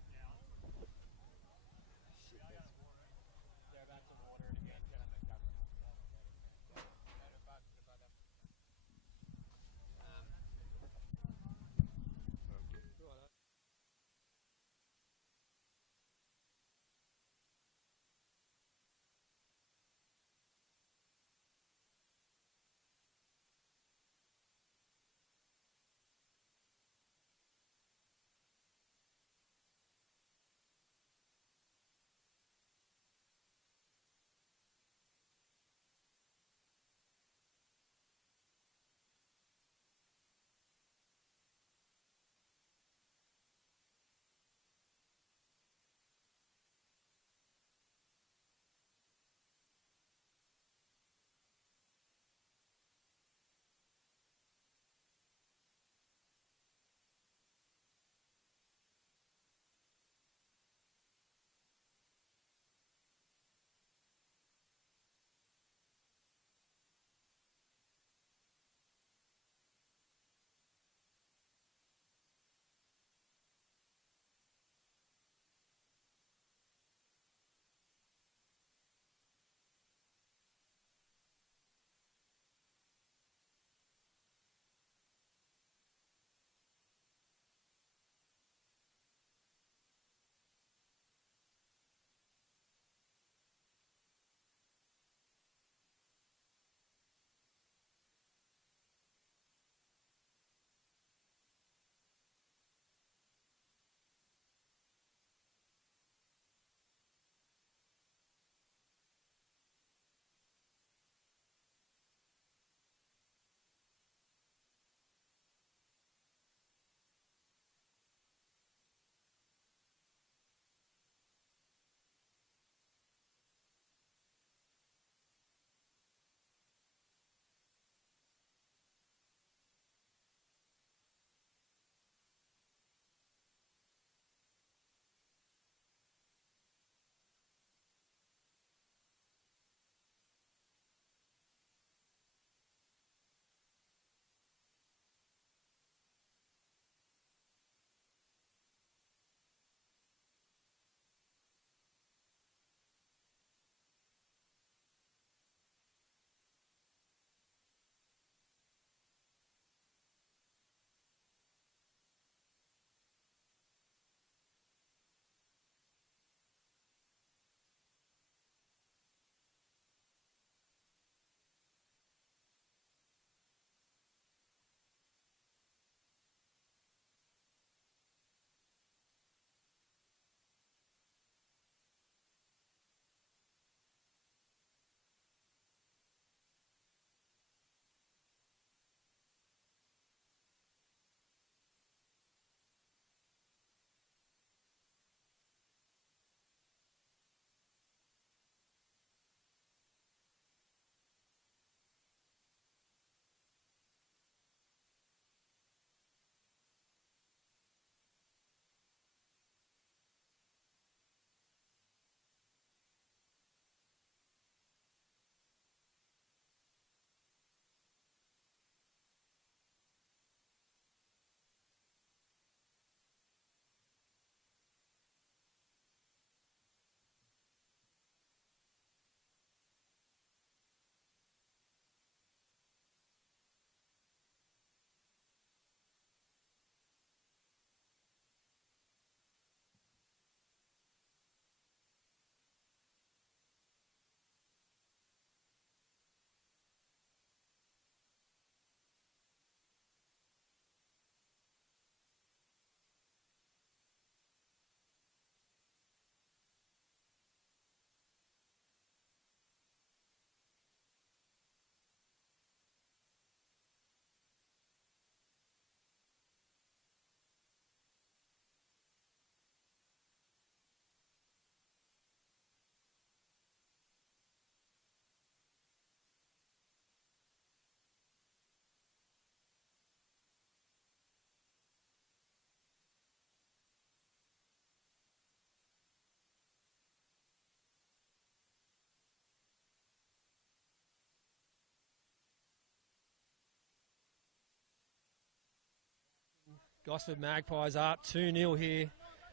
Gosford Magpies up 2-0 here.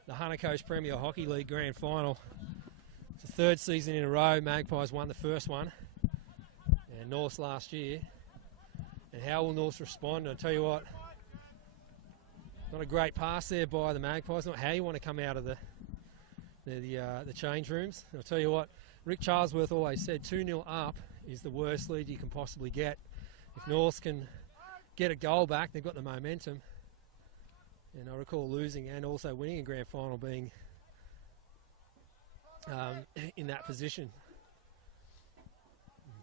The Hunter Coast Premier Hockey League Grand Final. It's the third season in a row. Magpies won the first one. And Norths last year. And how will Norths respond? I'll tell you what. Not a great pass there by the Magpies. Not how you want to come out of the change rooms. And I'll tell you what. Rick Charlesworth always said 2-0 up is the worst lead you can possibly get. If Norths can get a goal back, they've got the momentum. And I recall losing and also winning a grand final being in that position.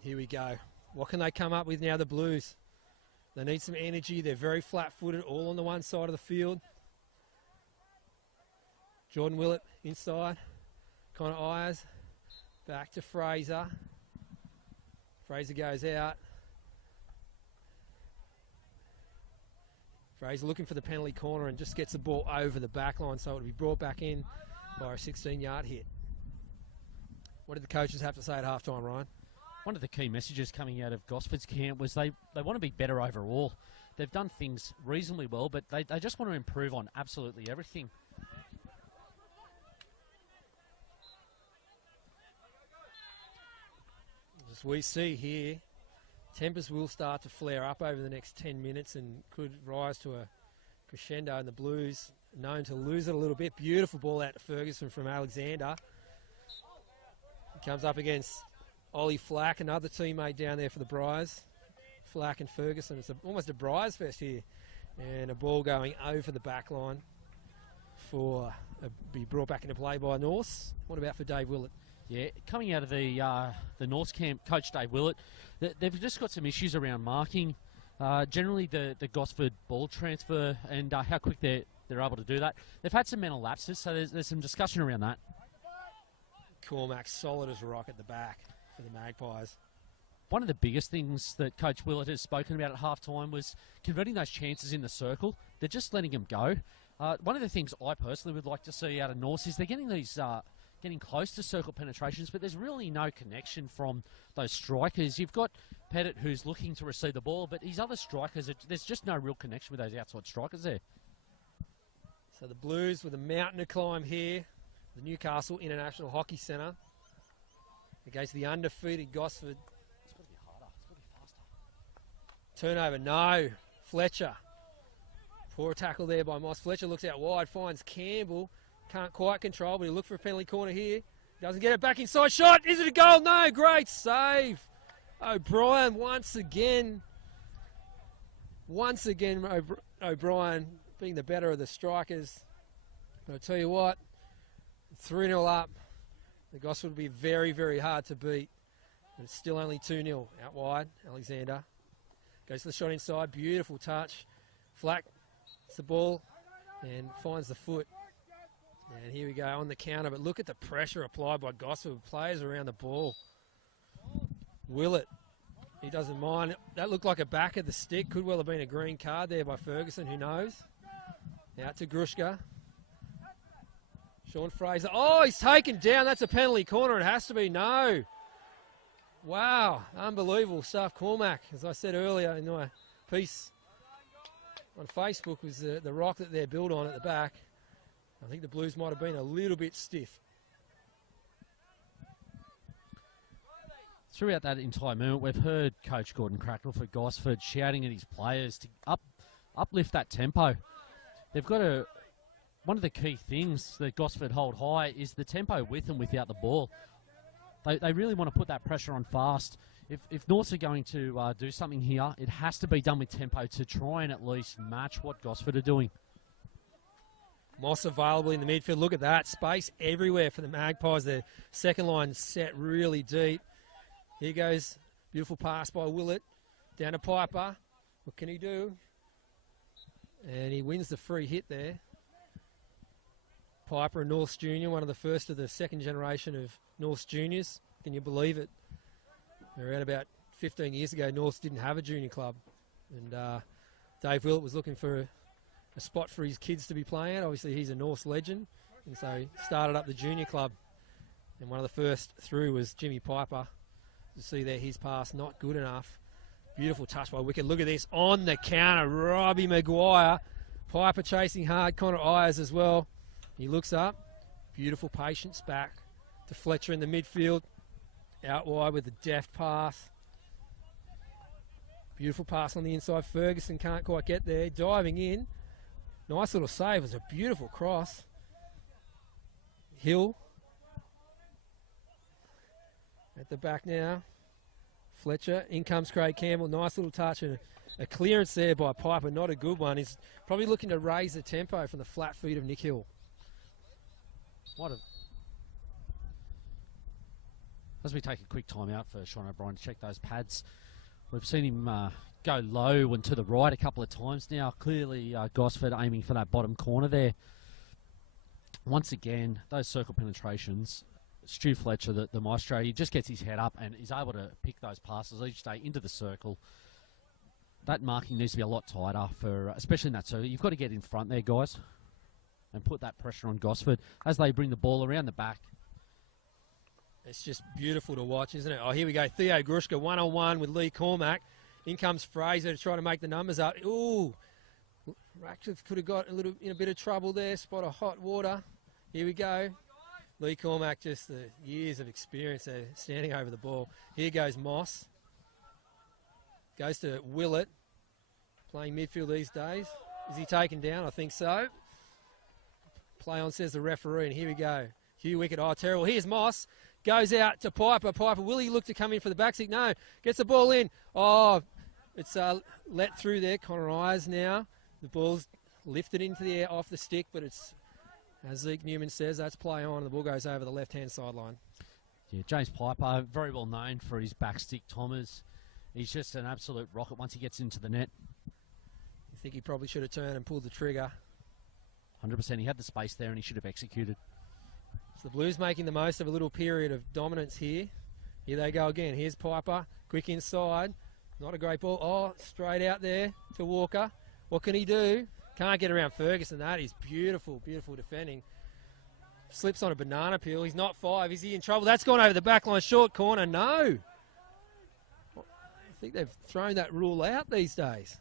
Here we go. What can they come up with now, the Blues? They need some energy. They're very flat-footed, all on the one side of the field. Jordan Willett inside. Connor Ayers. Back to Fraser. Fraser goes out. Fraser looking for the penalty corner and just gets the ball over the back line, so it'll be brought back in by a 16-yard hit. What did the coaches have to say at halftime, Ryan? One of the key messages coming out of Gosford's camp was they want to be better overall. They've done things reasonably well, but they just want to improve on absolutely everything. As we see here, tempers will start to flare up over the next 10 minutes and could rise to a crescendo, and the Blues known to lose it a little bit. Beautiful ball out to Ferguson from Alexander. He comes up against Ollie Flack, another teammate down there for the Briars. Flack and Ferguson. It's almost a Briars fest here. And a ball going over the back line for be brought back into play by Norths. What about for Dave Willett? Yeah, coming out of the Norths camp, Coach Dave Willett, they've just got some issues around marking. Generally, the Gosford ball transfer and how quick they're able to do that. They've had some mental lapses, so there's some discussion around that. Cormac solid as a rock at the back for the Magpies. One of the biggest things that Coach Willett has spoken about at halftime was converting those chances in the circle. They're just letting them go. One of the things I personally would like to see out of Norths is they're getting these getting close to circle penetrations, but there's really no connection from those strikers. You've got Pettit who's looking to receive the ball, but his other strikers, there's just no real connection with those outside strikers there. So the Blues with a mountain to climb here, the Newcastle International Hockey Centre, against the undefeated Gosford. It's got to be harder. It's got to be faster. Turnover, no. Fletcher. Poor tackle there by Moss. Fletcher looks out wide, finds Campbell. Can't quite control, but he'll look for a penalty corner here. Doesn't get it back inside. Shot! Is it a goal? No! Great save! O'Brien once again. O'Brien being the better of the strikers. But I'll tell you what, 3-0 up. The Gosford will be very, very hard to beat. But it's still only 2-0. Out wide, Alexander. Goes to the shot inside. Beautiful touch. Flack gets the ball and finds the foot. And here we go on the counter, but look at the pressure applied by Gosford. Players around the ball. Willett, he doesn't mind. That looked like a back of the stick. Could well have been a green card there by Ferguson, who knows. Out to Grushka. Sean Fraser. Oh, he's taken down. That's a penalty corner. It has to be. No. Wow. Unbelievable stuff. Cormac, as I said earlier in my piece on Facebook, was the rock that they're built on at the back. I think the Blues might have been a little bit stiff. Throughout that entire movement, we've heard Coach Gordon Cracknell for Gosford shouting at his players to uplift that tempo. They've got one of the key things that Gosford hold high is the tempo with and without the ball. They really want to put that pressure on fast. If Norths are going to do something here, it has to be done with tempo to try and at least match what Gosford are doing. Moss available in the midfield. Look at that. Space everywhere for the Magpies. Their second line set really deep. Here goes. Beautiful pass by Willett. Down to Piper. What can he do? And he wins the free hit there. Piper, a Norths junior, one of the first of the second generation of Norths juniors. Can you believe it? Around about 15 years ago, Norths didn't have a junior club. And Dave Willett was looking for a spot for his kids to be playing at. Obviously, he's a Norths legend, and so he started up the junior club. And one of the first through was Jimmy Piper. You see there, his pass not good enough. Beautiful touch by Wickett. Look at this on the counter. Robbie Maguire Piper chasing hard. Connor Ayers as well. He looks up. Beautiful patience back to Fletcher in the midfield. Out wide with a deft pass. Beautiful pass on the inside. Ferguson can't quite get there. Diving in. Nice little save. It was a beautiful cross. Hill. At the back now. Fletcher. In comes Craig Campbell. Nice little touch and a clearance there by Piper. Not a good one. He's probably looking to raise the tempo from the flat feet of Nick Hill. As we take a quick time out for Sean O'Brien to check those pads, we've seen him go low and to the right a couple of times now. Clearly Gosford aiming for that bottom corner there. Once again, those circle penetrations, Stu Fletcher, the maestro, he just gets his head up and is able to pick those passes each day into the circle. That marking needs to be a lot tighter, for especially in that circle. You've got to get in front there, guys, and put that pressure on Gosford as they bring the ball around the back. It's just beautiful to watch, isn't it? Oh, here we go. Theo Grushka one-on-one with Lee Cormack. In comes Fraser to try to make the numbers up. Ooh, Ratcliffe could have got a little in a bit of trouble there. Spot of hot water. Here we go. Lee Cormack, just the years of experience there, standing over the ball. Here goes Moss. Goes to Willett, playing midfield these days. Is he taken down? I think so. Play on, says the referee, and here we go. Hugh Wickett, oh, terrible. Here's Moss. Goes out to Piper. Piper, will he look to come in for the backseat? No. Gets the ball in. Oh, it's let through there. Connor Ayers now. The ball's lifted into the air off the stick, but it's, as Zeke Newman says, that's play on. The ball goes over the left-hand sideline. Yeah, James Piper, very well known for his backstick Thomas. He's just an absolute rocket once he gets into the net. I think he probably should have turned and pulled the trigger. 100%. He had the space there and he should have executed. So the Blues making the most of a little period of dominance here. Here they go again. Here's Piper. Quick inside. Not a great ball. Oh, straight out there to Walker. What can he do? Can't get around Ferguson. That is beautiful, beautiful defending. Slips on a banana peel. He's not 5. Is he in trouble? That's gone over the back line. Short corner. No. I think they've thrown that rule out these days.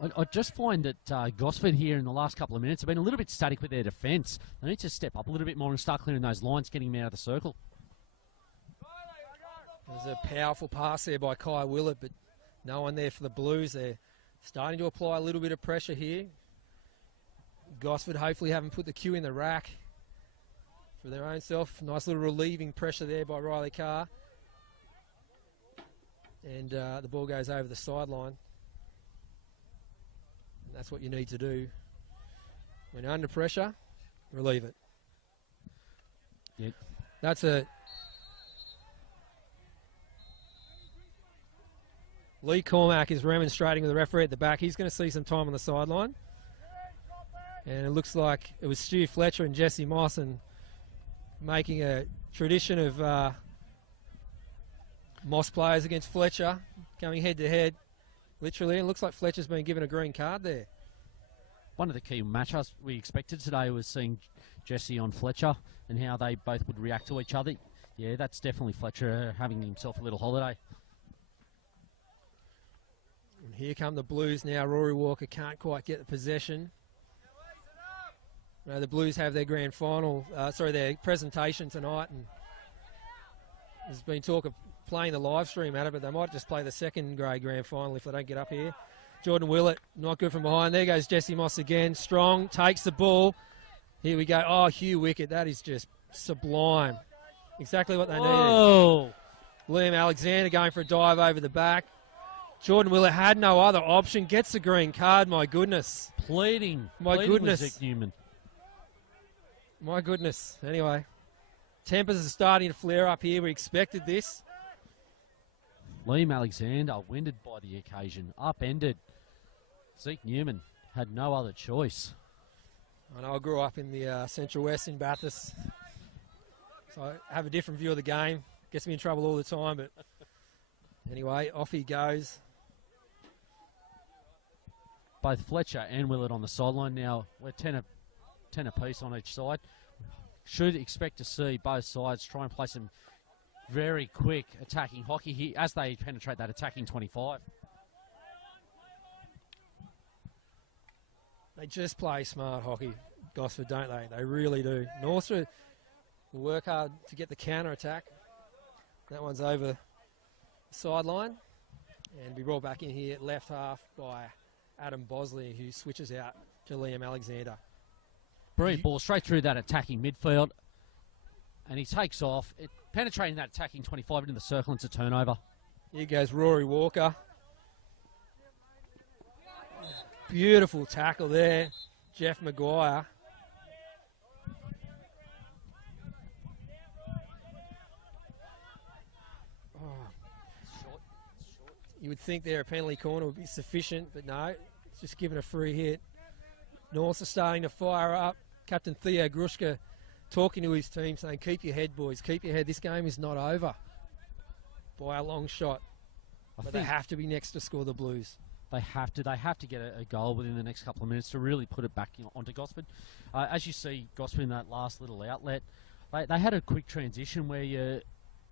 I just find that Gosford here in the last couple of minutes have been a little bit static with their defence. They need to step up a little bit more and start clearing those lines, getting them out of the circle. There's a powerful pass there by Kai Willett, but no one there for the Blues. They're starting to apply a little bit of pressure here. Gosford hopefully haven't put the cue in the rack for their own self. Nice little relieving pressure there by Riley Carr. And the ball goes over the sideline. That's what you need to do. When you're under pressure, relieve it. Yep. That's a... Lee Cormack is remonstrating with the referee at the back. He's going to see some time on the sideline. And it looks like it was Stu Fletcher and Jesse Moss and making a tradition of Moss players against Fletcher, going head-to-head. Literally, it looks like Fletcher's been given a green card there. One of the key matchups we expected today was seeing Jesse on Fletcher and how they both would react to each other. Yeah, that's definitely Fletcher having himself a little holiday. And here come the Blues now. Rory Walker can't quite get the possession. The Blues have their grand final, their presentation tonight, and there's been talk of playing the live stream at it, but they might just play the second grade grand final if they don't get up here. Jordan Willett, not good from behind. There goes Jesse Moss again. Strong, takes the ball. Here we go. Oh, Hugh Wickett. That is just sublime. Exactly what they needed. Liam Alexander going for a dive over the back. Jordan Willett had no other option. Gets the green card. My goodness. Pleading Goodness. with Zeke Newman. My goodness. Anyway, tempers are starting to flare up here. We expected this. Liam Alexander, winded by the occasion, upended. Zeke Newman had no other choice. I know I grew up in the Central West in Bathurst, so I have a different view of the game. Gets me in trouble all the time, but anyway, off he goes. Both Fletcher and Willett on the sideline now. We're 10 apiece on each side. Should expect to see both sides try and play some very quick attacking hockey here as they penetrate that attacking 25. They just play smart hockey, Gosford, don't they? They really do. Northstra will work hard to get the counter-attack. That one's over the sideline and be brought back in here at left half by Adam Bosley, who switches out to Liam Alexander. Brilliant ball straight through that attacking midfield. And he takes off, penetrating that attacking 25 into the circle. It's a turnover. Here goes Rory Walker. Beautiful tackle there, Jeff Maguire. Oh. You would think there a penalty corner would be sufficient, but no, it's just given a free hit. Norths are starting to fire up. Captain Theo Grushka talking to his team saying, keep your head, boys, keep your head. This game is not over by a long shot. But they have to be next to score the Blues. They have to get a goal within the next couple of minutes to really put it back onto Gosford. As you see, Gosford in that last little outlet, they had a quick transition where you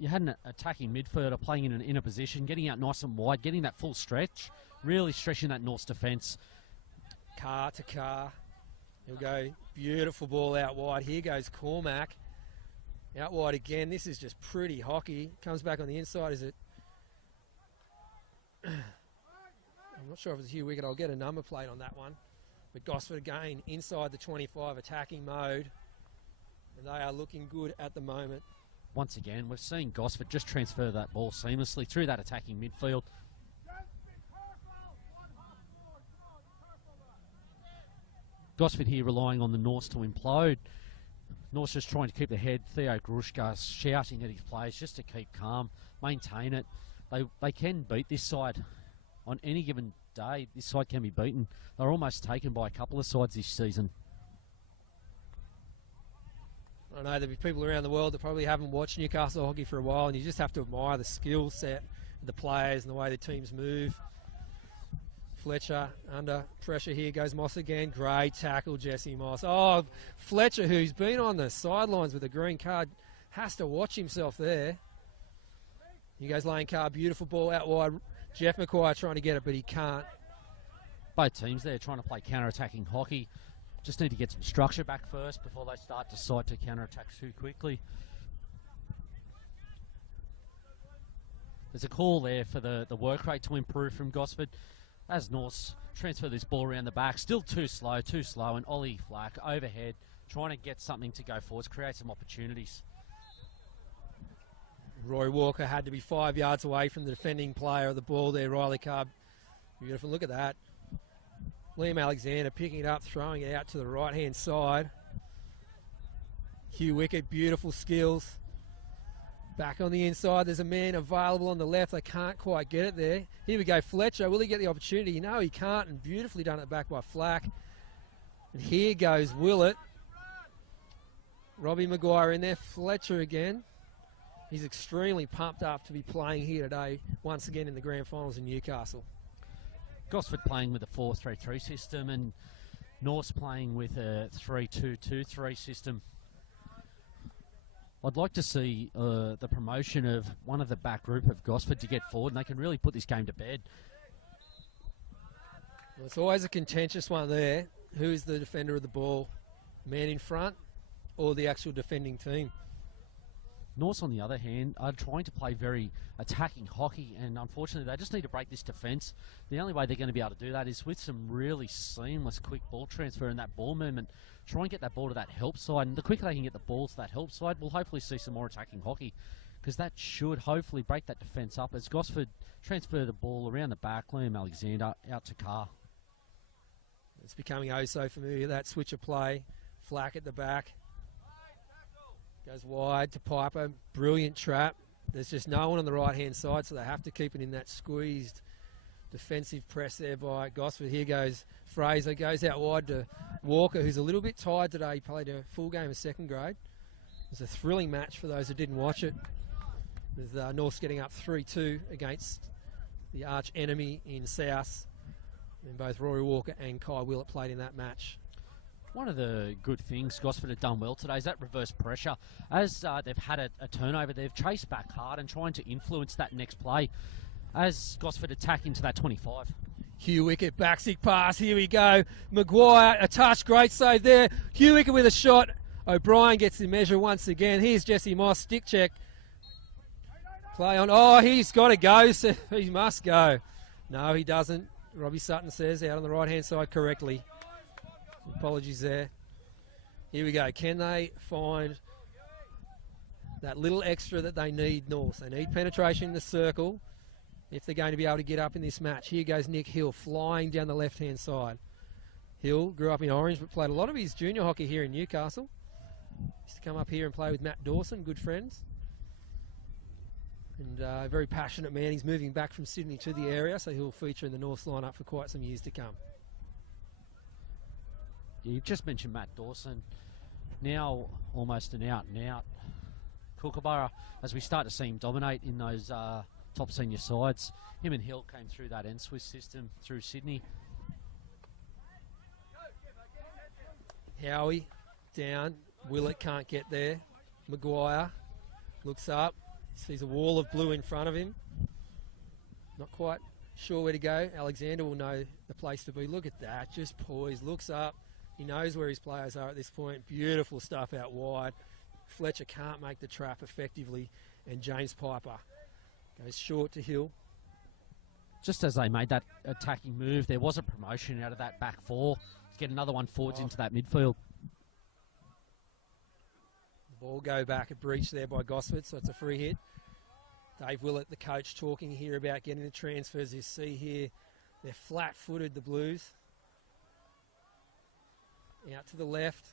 had an attacking midfielder playing in an inner position, getting out nice and wide, getting that full stretch, really stretching that North's defence. Carr to Carr. He'll go, beautiful ball out wide. Here goes Cormac. Out wide again. This is just pretty hockey. Comes back on the inside. Is it? I'm not sure if it's Hugh Wickett. I'll get a number plate on that one. But Gosford again inside the 25 attacking mode. And they are looking good at the moment. Once again, we're seeing Gosford just transfer that ball seamlessly through that attacking midfield. Gosford here relying on the Norths to implode. Norths just trying to keep the head. Theo Grushka shouting at his players just to keep calm, maintain it. They can beat this side on any given day. This side can be beaten. They're almost taken by a couple of sides this season. I know there'll be people around the world that probably haven't watched Newcastle hockey for a while, and you just have to admire the skill set of the players and the way the teams move. Fletcher under pressure here goes Moss again. Great tackle, Jesse Moss. Oh, Fletcher, who's been on the sidelines with a green card, has to watch himself there. Here goes Lane Carr, beautiful ball out wide. Jeff McQuire trying to get it, but he can't. Both teams there trying to play counter-attacking hockey. Just need to get some structure back first before they start to decide to counter-attack too quickly. There's a call there for the work rate to improve from Gosford. As Norths transfer this ball around the back, still too slow, and Ollie Flack overhead, trying to get something to go forwards, create some opportunities. Roy Walker had to be 5 yards away from the defending player of the ball there, Riley Cobb. Beautiful, look at that. Liam Alexander picking it up, throwing it out to the right-hand side. Hugh Wickett, beautiful skills. Back on the inside, there's a man available on the left. They can't quite get it there. Here we go, Fletcher. Will he get the opportunity? No, he can't, and beautifully done it back by Flack. And here goes Willett. Robbie Maguire in there. Fletcher again. He's extremely pumped up to be playing here today, once again in the grand finals in Newcastle. Gosford playing with a 4-3-3 system, and Norths playing with a 3-2-2-3 system. I'd like to see the promotion of one of the back group of Gosford to get forward, and they can really put this game to bed. Well, it's always a contentious one there. Who is the defender of the ball? Man in front or the actual defending team? Norths, on the other hand, are trying to play very attacking hockey, and unfortunately they just need to break this defence. The only way they're going to be able to do that is with some really seamless quick ball transfer and that ball movement. Try and get that ball to that help side, and the quicker they can get the ball to that help side, we'll hopefully see some more attacking hockey, because that should hopefully break that defence up as Gosford transfer the ball around the back. Liam Alexander out to Carr. It's becoming oh so familiar, that switch of play. Flack at the back. Goes wide to Piper. Brilliant trap. There's just no one on the right-hand side, so they have to keep it in that squeezed defensive press there by Gosford. Here goes Fraser. Goes out wide to Walker, who's a little bit tired today. He played a full game of second grade. It was a thrilling match for those who didn't watch it. With Norths getting up 3-2 against the arch enemy in South. And both Rory Walker and Kai Willett played in that match. One of the good things Gosford have done well today is that reverse pressure. As they've had a turnover, they've chased back hard and trying to influence that next play as Gosford attack into that 25. Hugh Wickett, backstick pass, here we go. Maguire, a touch, great save there. Hugh Wickett with a shot. O'Brien gets the measure once again. Here's Jesse Moss, stick check. Play on, oh, he's got to go, so he must go. No, he doesn't. Robbie Sutton says out on the right-hand side correctly. Apologies there. Here we go. Can they find that little extra that they need, North? They need penetration in the circle if they're going to be able to get up in this match. Here goes Nick Hill flying down the left-hand side. Hill grew up in Orange but played a lot of his junior hockey here in Newcastle. Used to come up here and play with Matt Dawson, good friends. And a very passionate man. He's moving back from Sydney to the area, so he'll feature in the North lineup for quite some years to come. Yeah, you've just mentioned Matt Dawson. Now almost an out-and-out Kookaburra as we start to see him dominate in those top senior sides. Him and Hill came through that N-Swiss system through Sydney. Howie down. Willett can't get there. Maguire looks up. Sees a wall of blue in front of him. Not quite sure where to go. Alexander will know the place to be. Look at that. Just poised. Looks up. He knows where his players are at this point. Beautiful stuff out wide. Fletcher can't make the trap effectively. And James Piper goes short to Hill. Just as they made that attacking move, there was a promotion out of that back four to get another one forwards into that midfield. Ball go back, a breach there by Gosford, so it's a free hit. Dave Willett, the coach, talking here about getting the transfers. You see here, they're flat-footed, the Blues. Out to the left.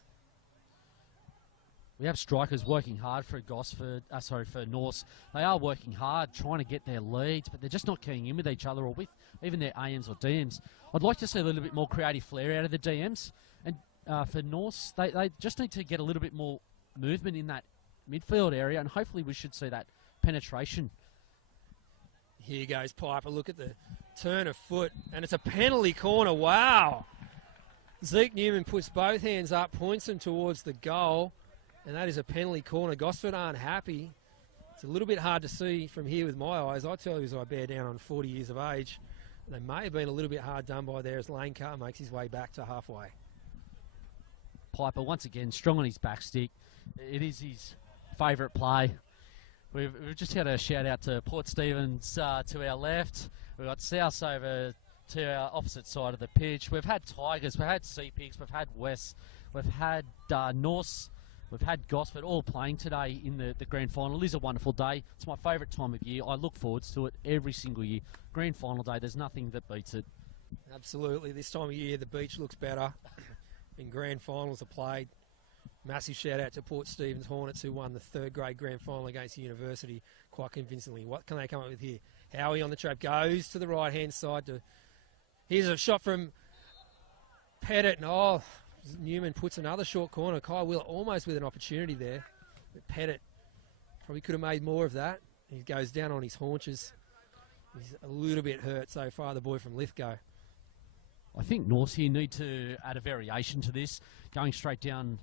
We have strikers working hard for Gosford, for Norse. They are working hard, trying to get their leads, but they're just not keying in with each other or with even their AMs or DMs. I'd like to see a little bit more creative flair out of the DMs. And for Norse, they just need to get a little bit more movement in that midfield area, and hopefully we should see that penetration. Here goes Piper. Look at the turn of foot, and it's a penalty corner. Wow. Zeke Newman puts both hands up, points them towards the goal, and that is a penalty corner. Gosford aren't happy. It's a little bit hard to see from here with my eyes. I tell you as I bear down on 40 years of age, they may have been a little bit hard done by there as Lane Carr makes his way back to halfway. Piper once again strong on his back stick. It is his favourite play. We've just had a shout out to Port Stephens to our left. We've got South over to our opposite side of the pitch. We've had Tigers, we've had Sea Pigs, we've had West, we've had Norse, we've had Gosford all playing today in the grand final. It is a wonderful day. It's my favourite time of year. I look forward to it every single year. Grand final day, there's nothing that beats it. Absolutely. This time of year, the beach looks better and grand finals are played. Massive shout out to Port Stephens Hornets, who won the third grade grand final against the University quite convincingly. What can they come up with here? Howie on the trap goes to the right hand side. Here's a shot from Pettit. And Newman puts another short corner. Kyle Wheeler almost with an opportunity there. But Pettit probably could have made more of that. He goes down on his haunches. He's a little bit hurt so far, the boy from Lithgow. I think Norse here need to add a variation to this. Going straight down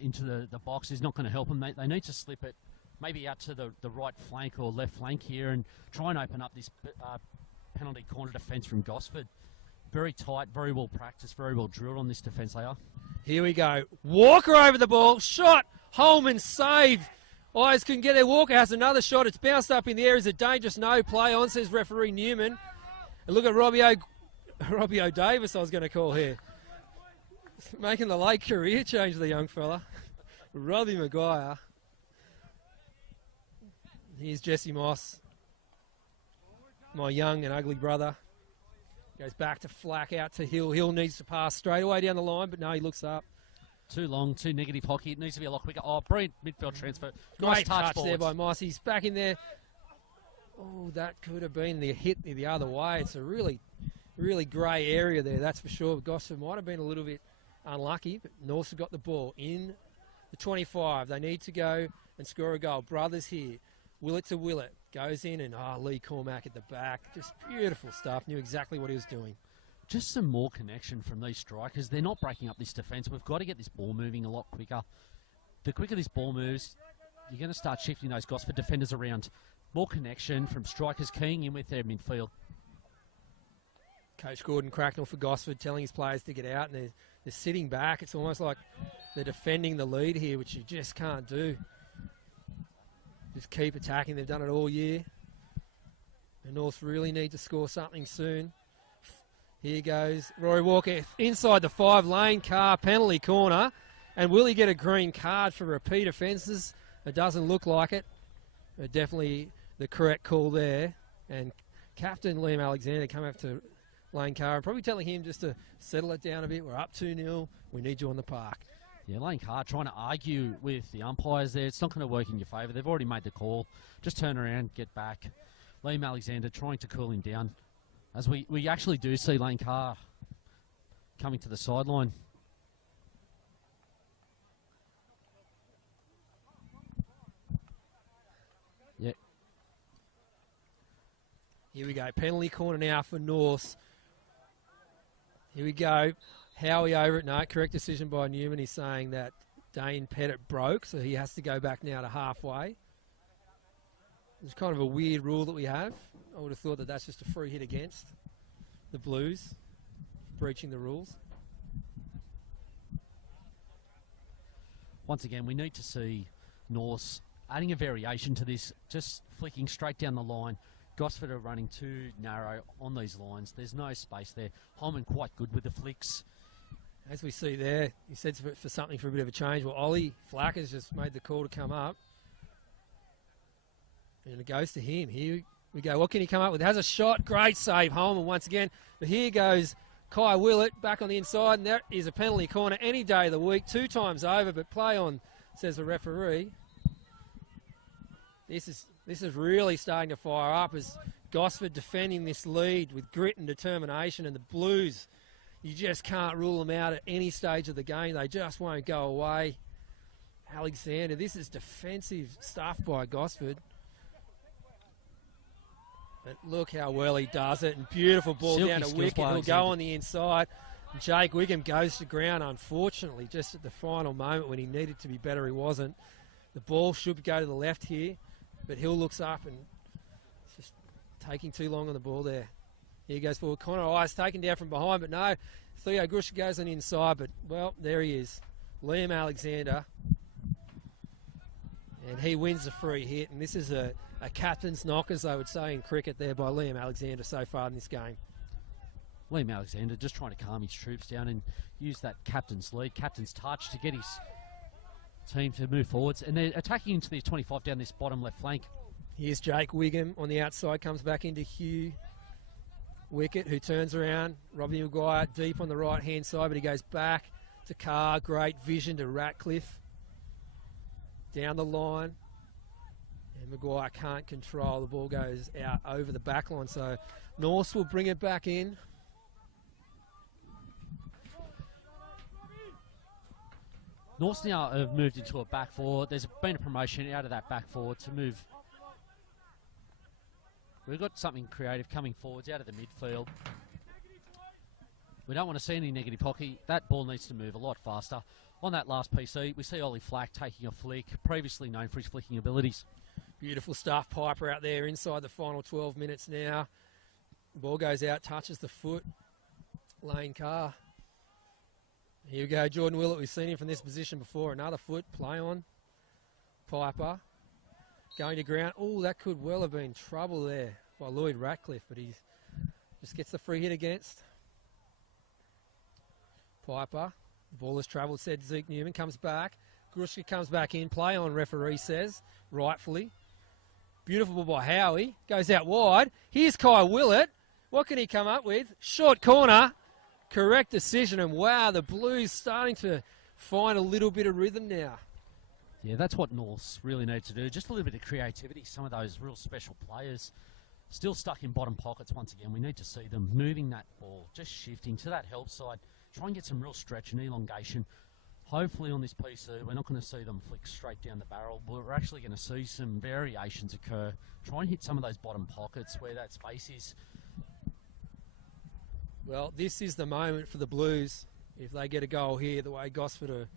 into the box is not going to help them. They need to slip it maybe out to the right flank or left flank here and try and open up this penalty corner defence from Gosford. Very tight, very well practiced, very well drilled on this defence they are. Here we go. Walker over the ball. Shot. Holman save. Eyes couldn't get there. Walker has another shot. It's bounced up in the air. Is a dangerous no play on, says referee Newman. And look at Robbie O'Davis, I was going to call here. Making the late career change, the young fella. Robbie Maguire. Here's Jesse Moss, my young and ugly brother. Goes back to Flack, out to Hill. Hill needs to pass straight away down the line, but no, he looks up. Too long, too negative hockey. It needs to be a lot quicker. Oh, brilliant midfield transfer. Great touch there by Moss. He's back in there. Oh, that could have been the hit the other way. It's a really grey area there, that's for sure. Gosford might have been a little bit unlucky, but North have got the ball in the 25. They need to go and score a goal. Brothers here. Willett to Willett. Goes in and Lee Cormack at the back. Just beautiful stuff. Knew exactly what he was doing. Just some more connection from these strikers. They're not breaking up this defence. We've got to get this ball moving a lot quicker. The quicker this ball moves, you're going to start shifting those Gosford defenders around. More connection from strikers keying in with their midfield. Coach Gordon Cracknell for Gosford telling his players to get out, and they're sitting back. It's almost like they're defending the lead here, which you just can't do. Just keep attacking. They've done it all year. The North really need to score something soon. Here goes Rory Walker inside the 5-lane car penalty corner. And will he get a green card for repeat offences? It doesn't look like it. But definitely the correct call there. And Captain Liam Alexander coming up to Lane Carr and probably telling him just to settle it down a bit. We're up 2-0. We need you on the park. Yeah, Lane Carr trying to argue with the umpires there. It's not going to work in your favour. They've already made the call. Just turn around, get back. Liam Alexander trying to cool him down. As we actually do see Lane Carr coming to the sideline. Yeah. Here we go. Penalty corner now for North. Here we go. Howie over it. No, correct decision by Newman. He's saying that Dane Pettit broke, so he has to go back now to halfway. It's kind of a weird rule that we have. I would have thought that that's just a free hit against the Blues, breaching the rules. Once again, we need to see Norse adding a variation to this, just flicking straight down the line. Gosford are running too narrow on these lines. There's no space there. Holman quite good with the flicks. As we see there, he said for something for a bit of a change. Well, Ollie Flack has just made the call to come up. And it goes to him. Here we go. What can he come up with? Has a shot. Great save, Holman once again. But here goes Kai Willett back on the inside. And there is a penalty corner any day of the week. 2 times over, but play on, says the referee. This is really starting to fire up as Gosford defending this lead with grit and determination. And the Blues, you just can't rule them out at any stage of the game. They just won't go away. Alexander, this is defensive stuff by Gosford. But look how well he does it. And beautiful ball Silky down to skills Wicket. by He'll Alexander. go on the inside. And Jake Wiggum goes to ground, unfortunately, just at the final moment when he needed to be better, he wasn't. The ball should go to the left here, but Hill looks up and it's just taking too long on the ball there. Here goes forward. Connor Eyes taken down from behind, but no. Theo Grush goes on the inside, but, well, there he is. Liam Alexander. And he wins the free hit, and this is a captain's knock, as they would say in cricket there, by Liam Alexander so far in this game. Liam Alexander just trying to calm his troops down and use that captain's lead, captain's touch to get his team to move forwards. And they're attacking into the 25 down this bottom left flank. Here's Jake Wiggum on the outside, comes back into Hugh Wicket, who turns around. Robbie Maguire deep on the right-hand side, but he goes back to Carr. Great vision to Ratcliffe. Down the line. And Maguire can't control. The ball goes out over the back line, so Norse will bring it back in. North now have moved into a back four. There's been a promotion out of that back four to move. We've got something creative coming forwards out of the midfield. We don't want to see any negative hockey. That ball needs to move a lot faster. On that last PC, we see Ollie Flack taking a flick, previously known for his flicking abilities. Beautiful stuff. Piper out there inside the final 12 minutes now. The ball goes out, touches the foot. Lane Carr. Here we go, Jordan Willett. We've seen him from this position before. Another foot, play on. Piper going to ground. Oh, that could well have been trouble there by Lloyd Ratcliffe, but he just gets the free hit against. Piper. The ball has travelled, said Zeke Newman. Comes back. Grushka comes back in. Play on, referee says, rightfully. Beautiful ball by Howie. Goes out wide. Here's Kai Willett. What can he come up with? Short corner. Correct decision. And wow, the Blues starting to find a little bit of rhythm now. Yeah, that's what Norths really need to do. Just a little bit of creativity. Some of those real special players still stuck in bottom pockets once again. We need to see them moving that ball, just shifting to that help side. Try and get some real stretch and elongation. Hopefully on this PC, we're not going to see them flick straight down the barrel. We're actually going to see some variations occur. Try and hit some of those bottom pockets where that space is. Well, this is the moment for the Blues. If they get a goal here, the way Gosford are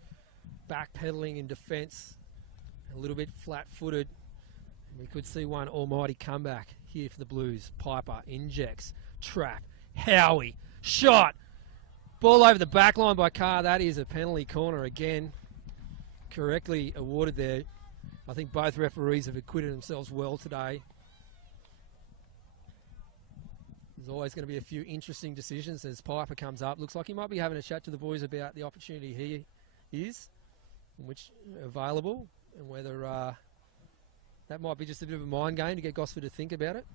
backpedaling in defence, a little bit flat-footed, we could see one almighty comeback here for the Blues. Piper injects, trap, Howie. Shot. Ball over the back line by Carr. That is a penalty corner again. Correctly awarded there. I think both referees have acquitted themselves well today. There's always going to be a few interesting decisions as Piper comes up. Looks like he might be having a chat to the boys about the opportunity he is, which available, and whether that might be just a bit of a mind game to get Gosford to think about it.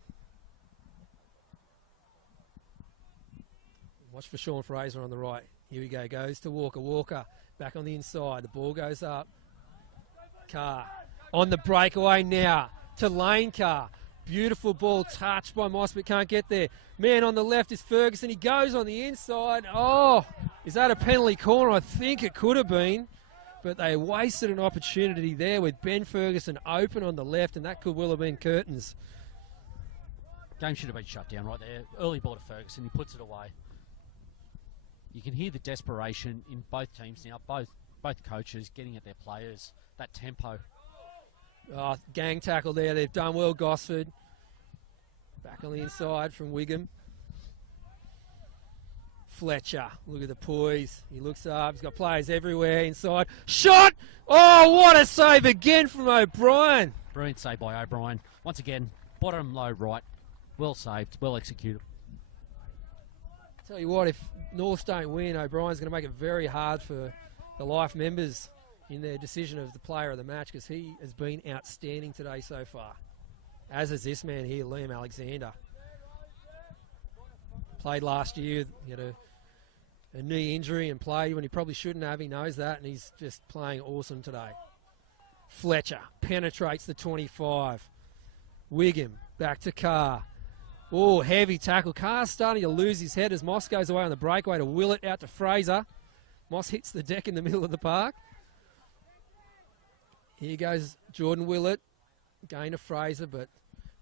Watch for Sean Fraser on the right. Here we go. Goes to Walker. Walker back on the inside. The ball goes up. Carr on the breakaway now to Lane Carr. Beautiful ball touched by Moss, but can't get there. Man on the left is Ferguson. He goes on the inside. Oh, is that a penalty corner? I think it could have been, but they wasted an opportunity there with Ben Ferguson open on the left, and that could well have been curtains. Game should have been shut down right there. Early ball to Ferguson. He puts it away. You can hear the desperation in both teams now. Both coaches getting at their players. That tempo. Oh, gang tackle there. They've done well, Gosford. Back on the inside from Wigham. Fletcher, look at the poise. He looks up. He's got players everywhere inside. Shot! Oh, what a save again from O'Brien. Brilliant save by O'Brien. Once again, bottom low right. Well saved, well executed. Tell you what, if Norths don't win, O'Brien's going to make it very hard for the Life members in their decision of the player of the match, because he has been outstanding today so far. As is this man here, Liam Alexander. Played last year, he had a knee injury and played when he probably shouldn't have. He knows that, and he's just playing awesome today. Fletcher penetrates the 25. Wigham back to Carr. Oh, heavy tackle. Carr's starting to lose his head as Moss goes away on the breakaway to Willett out to Fraser. Moss hits the deck in the middle of the park. Here goes Jordan Willett. Gain to Fraser, but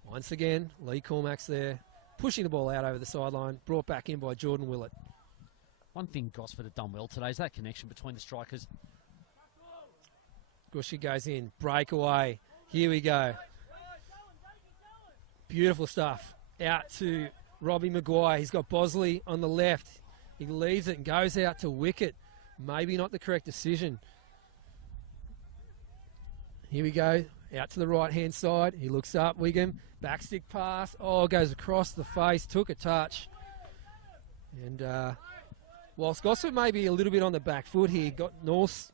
once again, Lee Cormack's there. Pushing the ball out over the sideline. Brought back in by Jordan Willett. One thing Gosford have done well today is that connection between the strikers. Gushy goes in. Breakaway. Here we go. Beautiful stuff. Out to Robbie Maguire. He's got Bosley on the left. He leaves it and goes out to wicket. Maybe not the correct decision. Here we go. Out to the right-hand side. He looks up. Wigham. Backstick pass. Oh, goes across the face. Took a touch. And whilst Gosford may be a little bit on the back foot here, got North.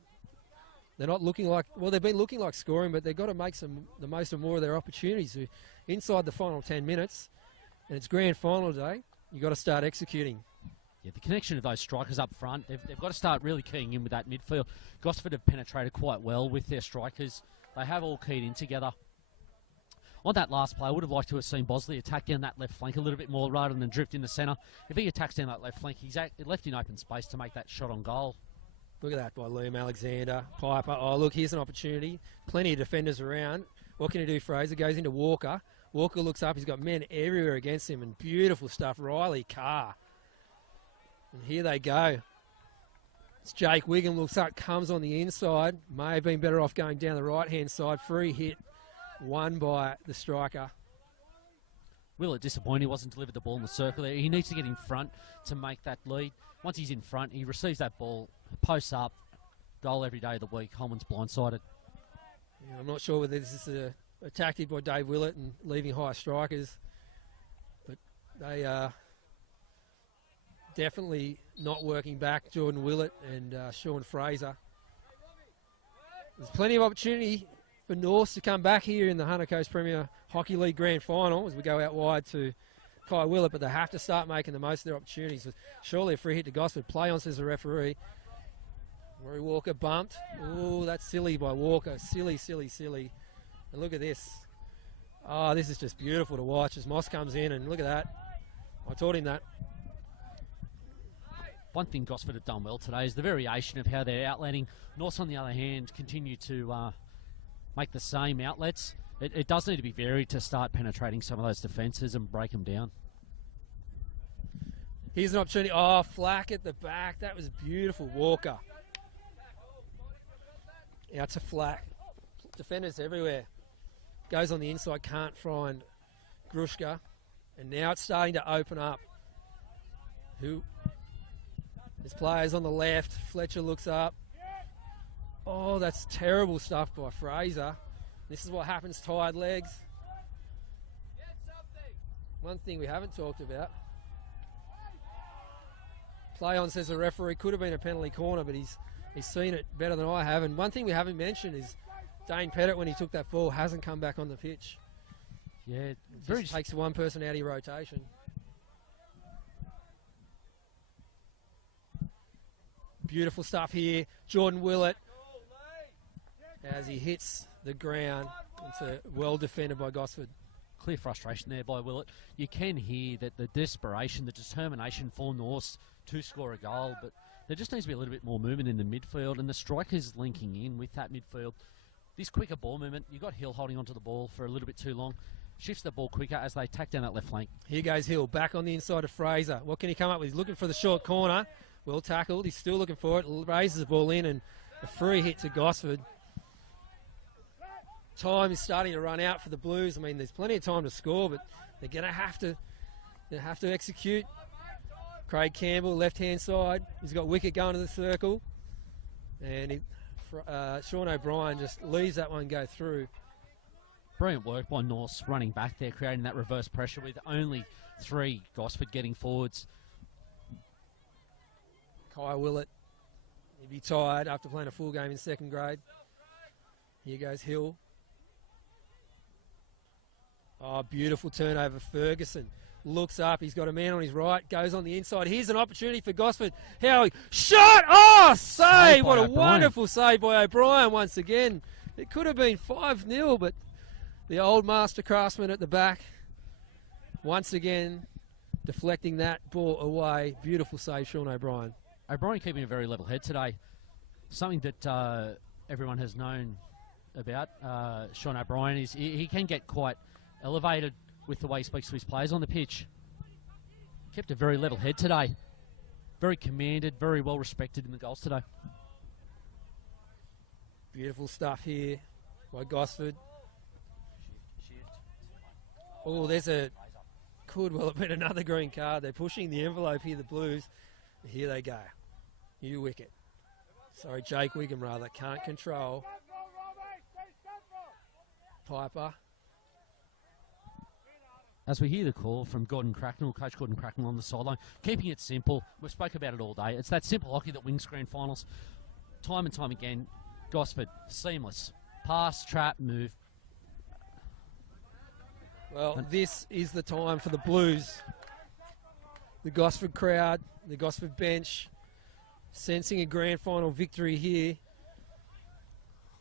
They're not looking like, well, they've been looking like scoring, but they've got to make the most of more of their opportunities. Inside the final 10 minutes, and it's grand final day, you've got to start executing. Yeah, the connection of those strikers up front, they've got to start really keying in with that midfield. Gosford have penetrated quite well with their strikers. They have all keyed in together. On that last play, I would have liked to have seen Bosley attack down that left flank a little bit more rather than drift in the centre. If he attacks down that left flank, he's left in open space to make that shot on goal. Look at that by Liam Alexander. Piper. Oh, look, here's an opportunity. Plenty of defenders around. What can he do, Fraser? Goes into Walker. Walker looks up. He's got men everywhere against him, and beautiful stuff. Riley Carr. And here they go. It's Jake Wigham. Looks up, comes on the inside. May have been better off going down the right-hand side. Free hit. Won by the striker. Willett disappointed he wasn't delivered the ball in the circle there. He needs to get in front to make that lead. Once he's in front, he receives that ball, posts up, goal every day of the week. Holman's blindsided. Yeah, I'm not sure whether this is a tactic by Dave Willett and leaving high strikers, but they are definitely not working back. Jordan Willett and Sean Fraser. There's plenty of opportunity for Norths to come back here in the Hunter Coast Premier Hockey League Grand Final as we go out wide to Kai Willett, but they have to start making the most of their opportunities. Surely a free hit to Gosford. Play on, says the referee. Rory Walker bumped. Oh, that's silly by Walker. Silly, silly, silly. And look at this. Oh, this is just beautiful to watch as Moss comes in, and look at that. I taught him that. One thing Gosford have done well today is the variation of how they're outletting. Norths, on the other hand, continue to make the same outlets. It does need to be varied to start penetrating some of those defences and break them down. Here's an opportunity. Oh, Flack at the back. That was beautiful. Walker. Out to Flack. Defenders everywhere. Goes on the inside. Can't find Grushka. And now it's starting to open up. His players on the left. Fletcher looks up. Oh, that's terrible stuff by Fraser. This is what happens, tired legs. One thing we haven't talked about. Play on, says the referee, could have been a penalty corner, but he's seen it better than I have. And one thing we haven't mentioned is Dane Pettit, when he took that ball, hasn't come back on the pitch. Yeah, Just takes one person out of your rotation. Beautiful stuff here. Jordan Willett, as he hits the ground. It's well defended by Gosford. Clear frustration there by Willett. You can hear that the desperation, the determination for North to score a goal, but there just needs to be a little bit more movement in the midfield, and the strikers linking in with that midfield. This quicker ball movement, you've got Hill holding onto the ball for a little bit too long. Shifts the ball quicker as they tack down that left flank. Here goes Hill, back on the inside of Fraser. What can he come up with? He's looking for the short corner. Well tackled. He's still looking for it. Raises the ball in, and a free hit to Gosford. Time is starting to run out for the Blues. I mean, there's plenty of time to score, but they're going to have to execute. Craig Campbell, left-hand side. He's got Wicket going to the circle. And Sean O'Brien just leaves that one go through. Brilliant work by Norse running back there, creating that reverse pressure with only 3 Gosford getting forwards. Kai Willett, he'd be tired after playing a full game in second grade. Here goes Hill. Oh, beautiful turnover. Ferguson looks up. He's got a man on his right. Goes on the inside. Here's an opportunity for Gosford. Howie. Shot! Oh, save! What a wonderful save by O'Brien once again. It could have been 5-0, but the old master craftsman at the back once again deflecting that ball away. Beautiful save, Sean O'Brien. O'Brien keeping a very level head today. Something that everyone has known about Sean O'Brien is he can get quite elevated with the way he speaks to his players on the pitch. Kept a very level head today. Very commanded, very well respected in the goals today. Beautiful stuff here by Gosford. Oh, could well have been another green card. They're pushing the envelope here, the Blues. Here they go. New wicket. Sorry, Jake Wiggum rather. Can't control. Piper. As we hear the call from Gordon Cracknell, Coach Gordon Cracknell on the sideline, keeping it simple. We've spoke about it all day. It's that simple hockey that wins grand finals. Time and time again, Gosford, seamless. Pass, trap, move. Well, this is the time for the Blues. The Gosford crowd, the Gosford bench, sensing a grand final victory here.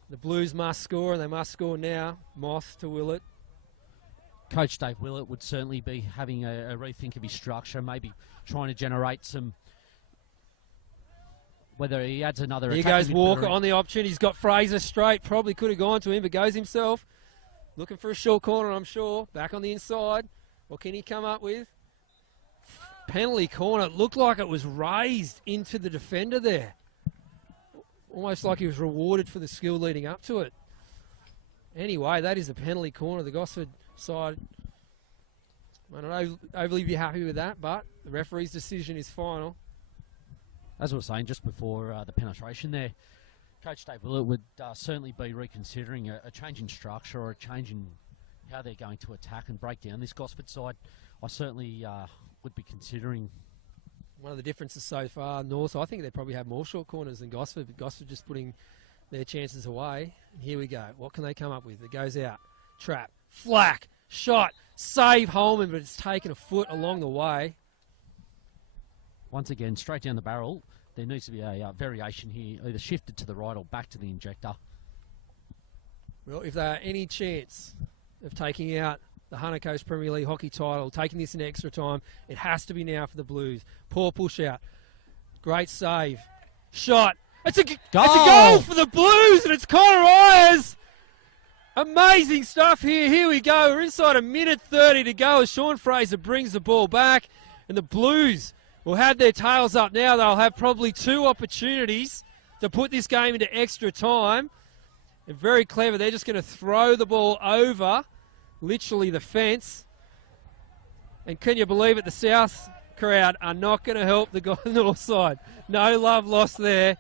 The Blues must score, and they must score now. Moss to Willett. Coach Dave Willett would certainly be having a rethink of his structure, maybe trying to generate some, whether he adds another... Here goes Walker on the opportunity. He's got Fraser straight. Probably could have gone to him, but goes himself. Looking for a short corner, I'm sure. Back on the inside. What can he come up with? Penalty corner. It looked like it was raised into the defender there. Almost like he was rewarded for the skill leading up to it. Anyway, that is a penalty corner. The Gosford side might not overly be happy with that, but the referee's decision is final. As I was saying just before the penetration there, Coach Dave Willett would certainly be reconsidering a change in structure or a change in how they're going to attack and break down this Gosford side. I certainly would be considering. One of the differences so far, North, I think they probably have more short corners than Gosford, but Gosford just putting their chances away. And here we go. What can they come up with? It goes out. Trap. Flack. Shot. Save Holman, but it's taken a foot along the way. Once again, straight down the barrel. There needs to be a variation here, either shifted to the right or back to the injector. Well, if there are any chance of taking out the Hunter Coast Premier League hockey title, taking this in extra time, it has to be now for the Blues. Poor push out. Great save. Shot. It's a goal for the Blues, and it's Connor Ayers. Amazing stuff here. Here we go. We're inside a minute 30 to go as Sean Fraser brings the ball back, and the Blues will have their tails up now. They'll have probably 2 opportunities to put this game into extra time. And very clever. They're just going to throw the ball over literally the fence. And can you believe it? The South crowd are not going to help the north side. No love lost there.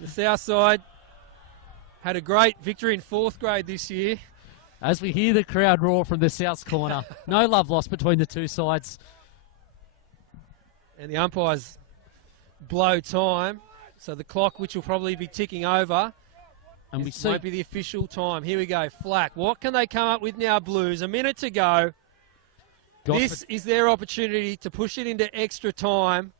The south side had a great victory in 4th grade this year. As we hear the crowd roar from the south corner, no love lost between the two sides. And the umpires blow time, so the clock, which will probably be ticking over, And this won't be the official time. Here we go, Flack. What can they come up with now, Blues? A minute to go. Gosford. This is their opportunity to push it into extra time.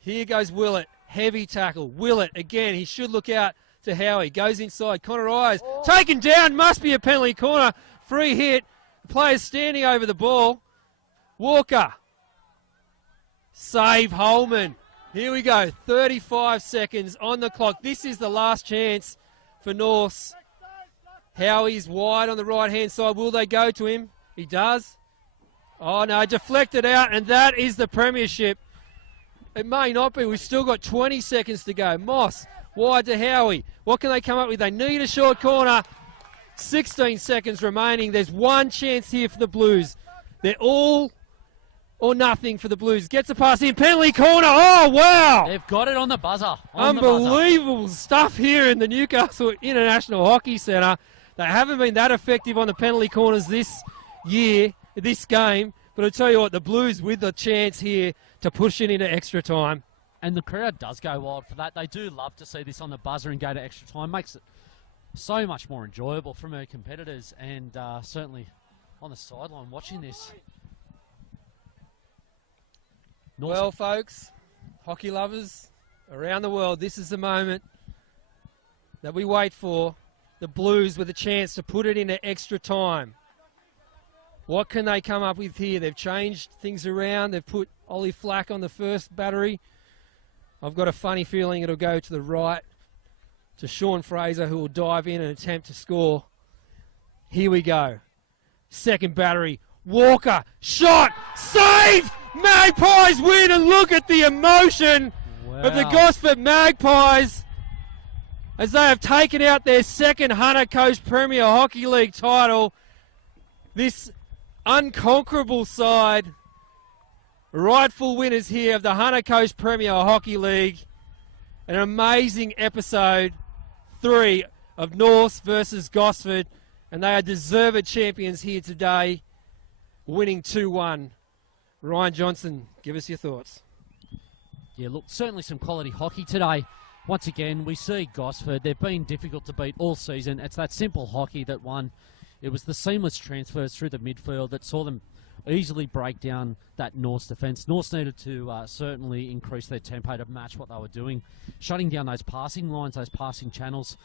Here goes Willett. Heavy tackle. Willett again. He should look out to Howie. Goes inside. Connor Eyes. Taken down. Must be a penalty corner. Free hit. The player's standing over the ball. Walker. Save Holman. Here we go. 35 seconds on the clock. This is the last chance for Norths. Howie's wide on the right-hand side. Will they go to him? He does. Oh, no. Deflected out, and that is the premiership. It may not be. We've still got 20 seconds to go. Moss, wide to Howie. What can they come up with? They need a short corner. 16 seconds remaining. There's one chance here for the Blues. They're all or nothing for the Blues. Gets a pass in. Penalty corner. Oh, wow. They've got it on the buzzer. Unbelievable stuff here in the Newcastle International Hockey Centre. They haven't been that effective on the penalty corners this year, this game. But I'll tell you what, the Blues with the chance here to push it into extra time. And the crowd does go wild for that. They do love to see this on the buzzer and go to extra time. Makes it so much more enjoyable from our competitors, and certainly on the sideline watching this. Well, folks, hockey lovers around the world, this is the moment that we wait for. The Blues with a chance to put it into extra time. What can they come up with here? They've changed things around. They've put Ollie Flack on the first battery. I've got a funny feeling it'll go to the right to Sean Fraser, who will dive in and attempt to score. Here we go. Second battery. Walker. Shot. Save! Magpies win, and look at the emotion of the Gosford Magpies as they have taken out their second Hunter Coast Premier Hockey League title. This unconquerable side, rightful winners here of the Hunter Coast Premier Hockey League. An amazing episode 3 of Norths versus Gosford, and they are deserved champions here today, winning 2-1. Ryan Johnson, give us your thoughts. Yeah, look, certainly some quality hockey today. Once again, we see Gosford. They've been difficult to beat all season. It's that simple hockey that won. It was the seamless transfers through the midfield that saw them easily break down that Norths defence. Norths needed to certainly increase their tempo to match what they were doing, shutting down those passing lines, those passing channels.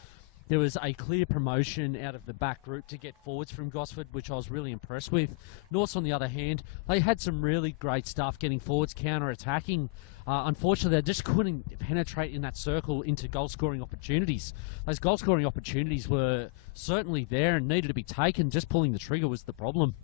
There was a clear promotion out of the back group to get forwards from Gosford, which I was really impressed with. Norths, on the other hand, they had some really great stuff getting forwards, counter-attacking. Unfortunately, they just couldn't penetrate in that circle into goal-scoring opportunities. Those goal-scoring opportunities were certainly there and needed to be taken. Just pulling the trigger was the problem.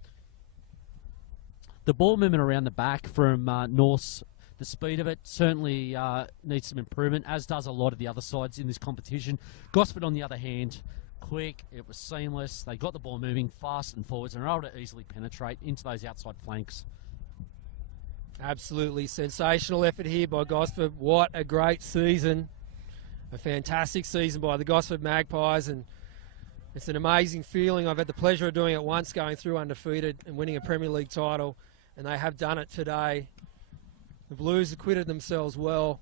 The ball movement around the back from Norths, the speed of it certainly needs some improvement, as does a lot of the other sides in this competition. Gosford, on the other hand, quick, it was seamless. They got the ball moving fast and forwards and were able to easily penetrate into those outside flanks. Absolutely sensational effort here by Gosford. What a great season. A fantastic season by the Gosford Magpies, and it's an amazing feeling. I've had the pleasure of doing it once, going through undefeated and winning a Premier League title, and they have done it today. The Blues acquitted themselves well.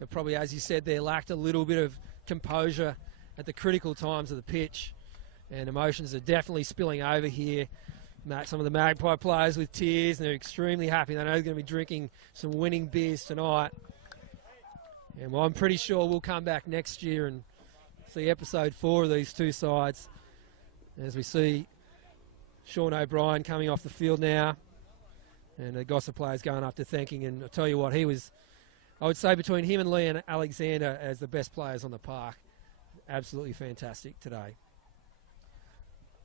They probably, as you said, they lacked a little bit of composure at the critical times of the pitch, and emotions are definitely spilling over here. Some of the Magpie players with tears, and they're extremely happy. They know they're going to be drinking some winning beers tonight. And I'm pretty sure we'll come back next year and see episode 4 of these two sides, as we see Sean O'Brien coming off the field now. And the Gosford players going up to thanking, and I'll tell you what, he was, I would say, between him and Leon Alexander as the best players on the park. Absolutely fantastic today.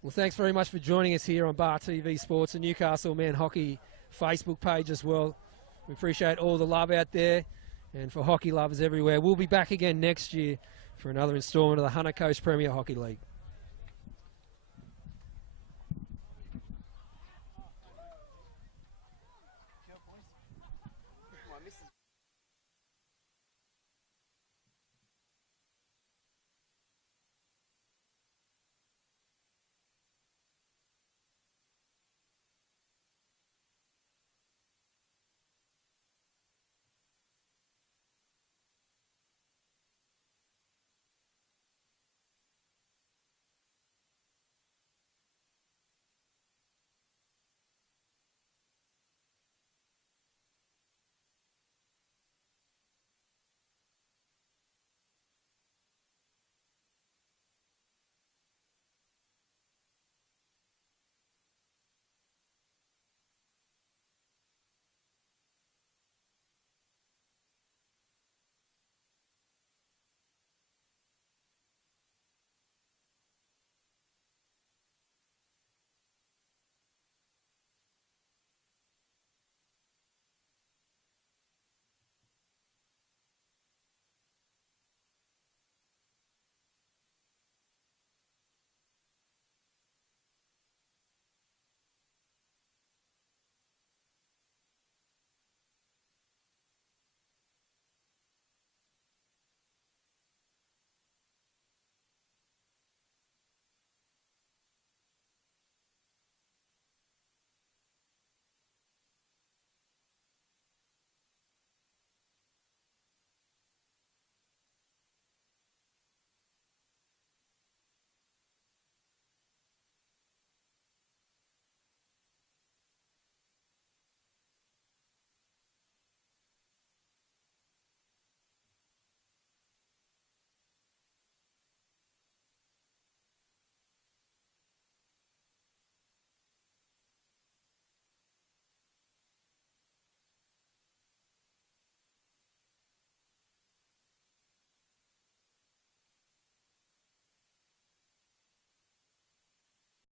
Well, thanks very much for joining us here on Bar TV Sports and Newcastle Man Hockey Facebook page as well. We appreciate all the love out there, and for hockey lovers everywhere. We'll be back again next year for another instalment of the Hunter Coast Premier Hockey League.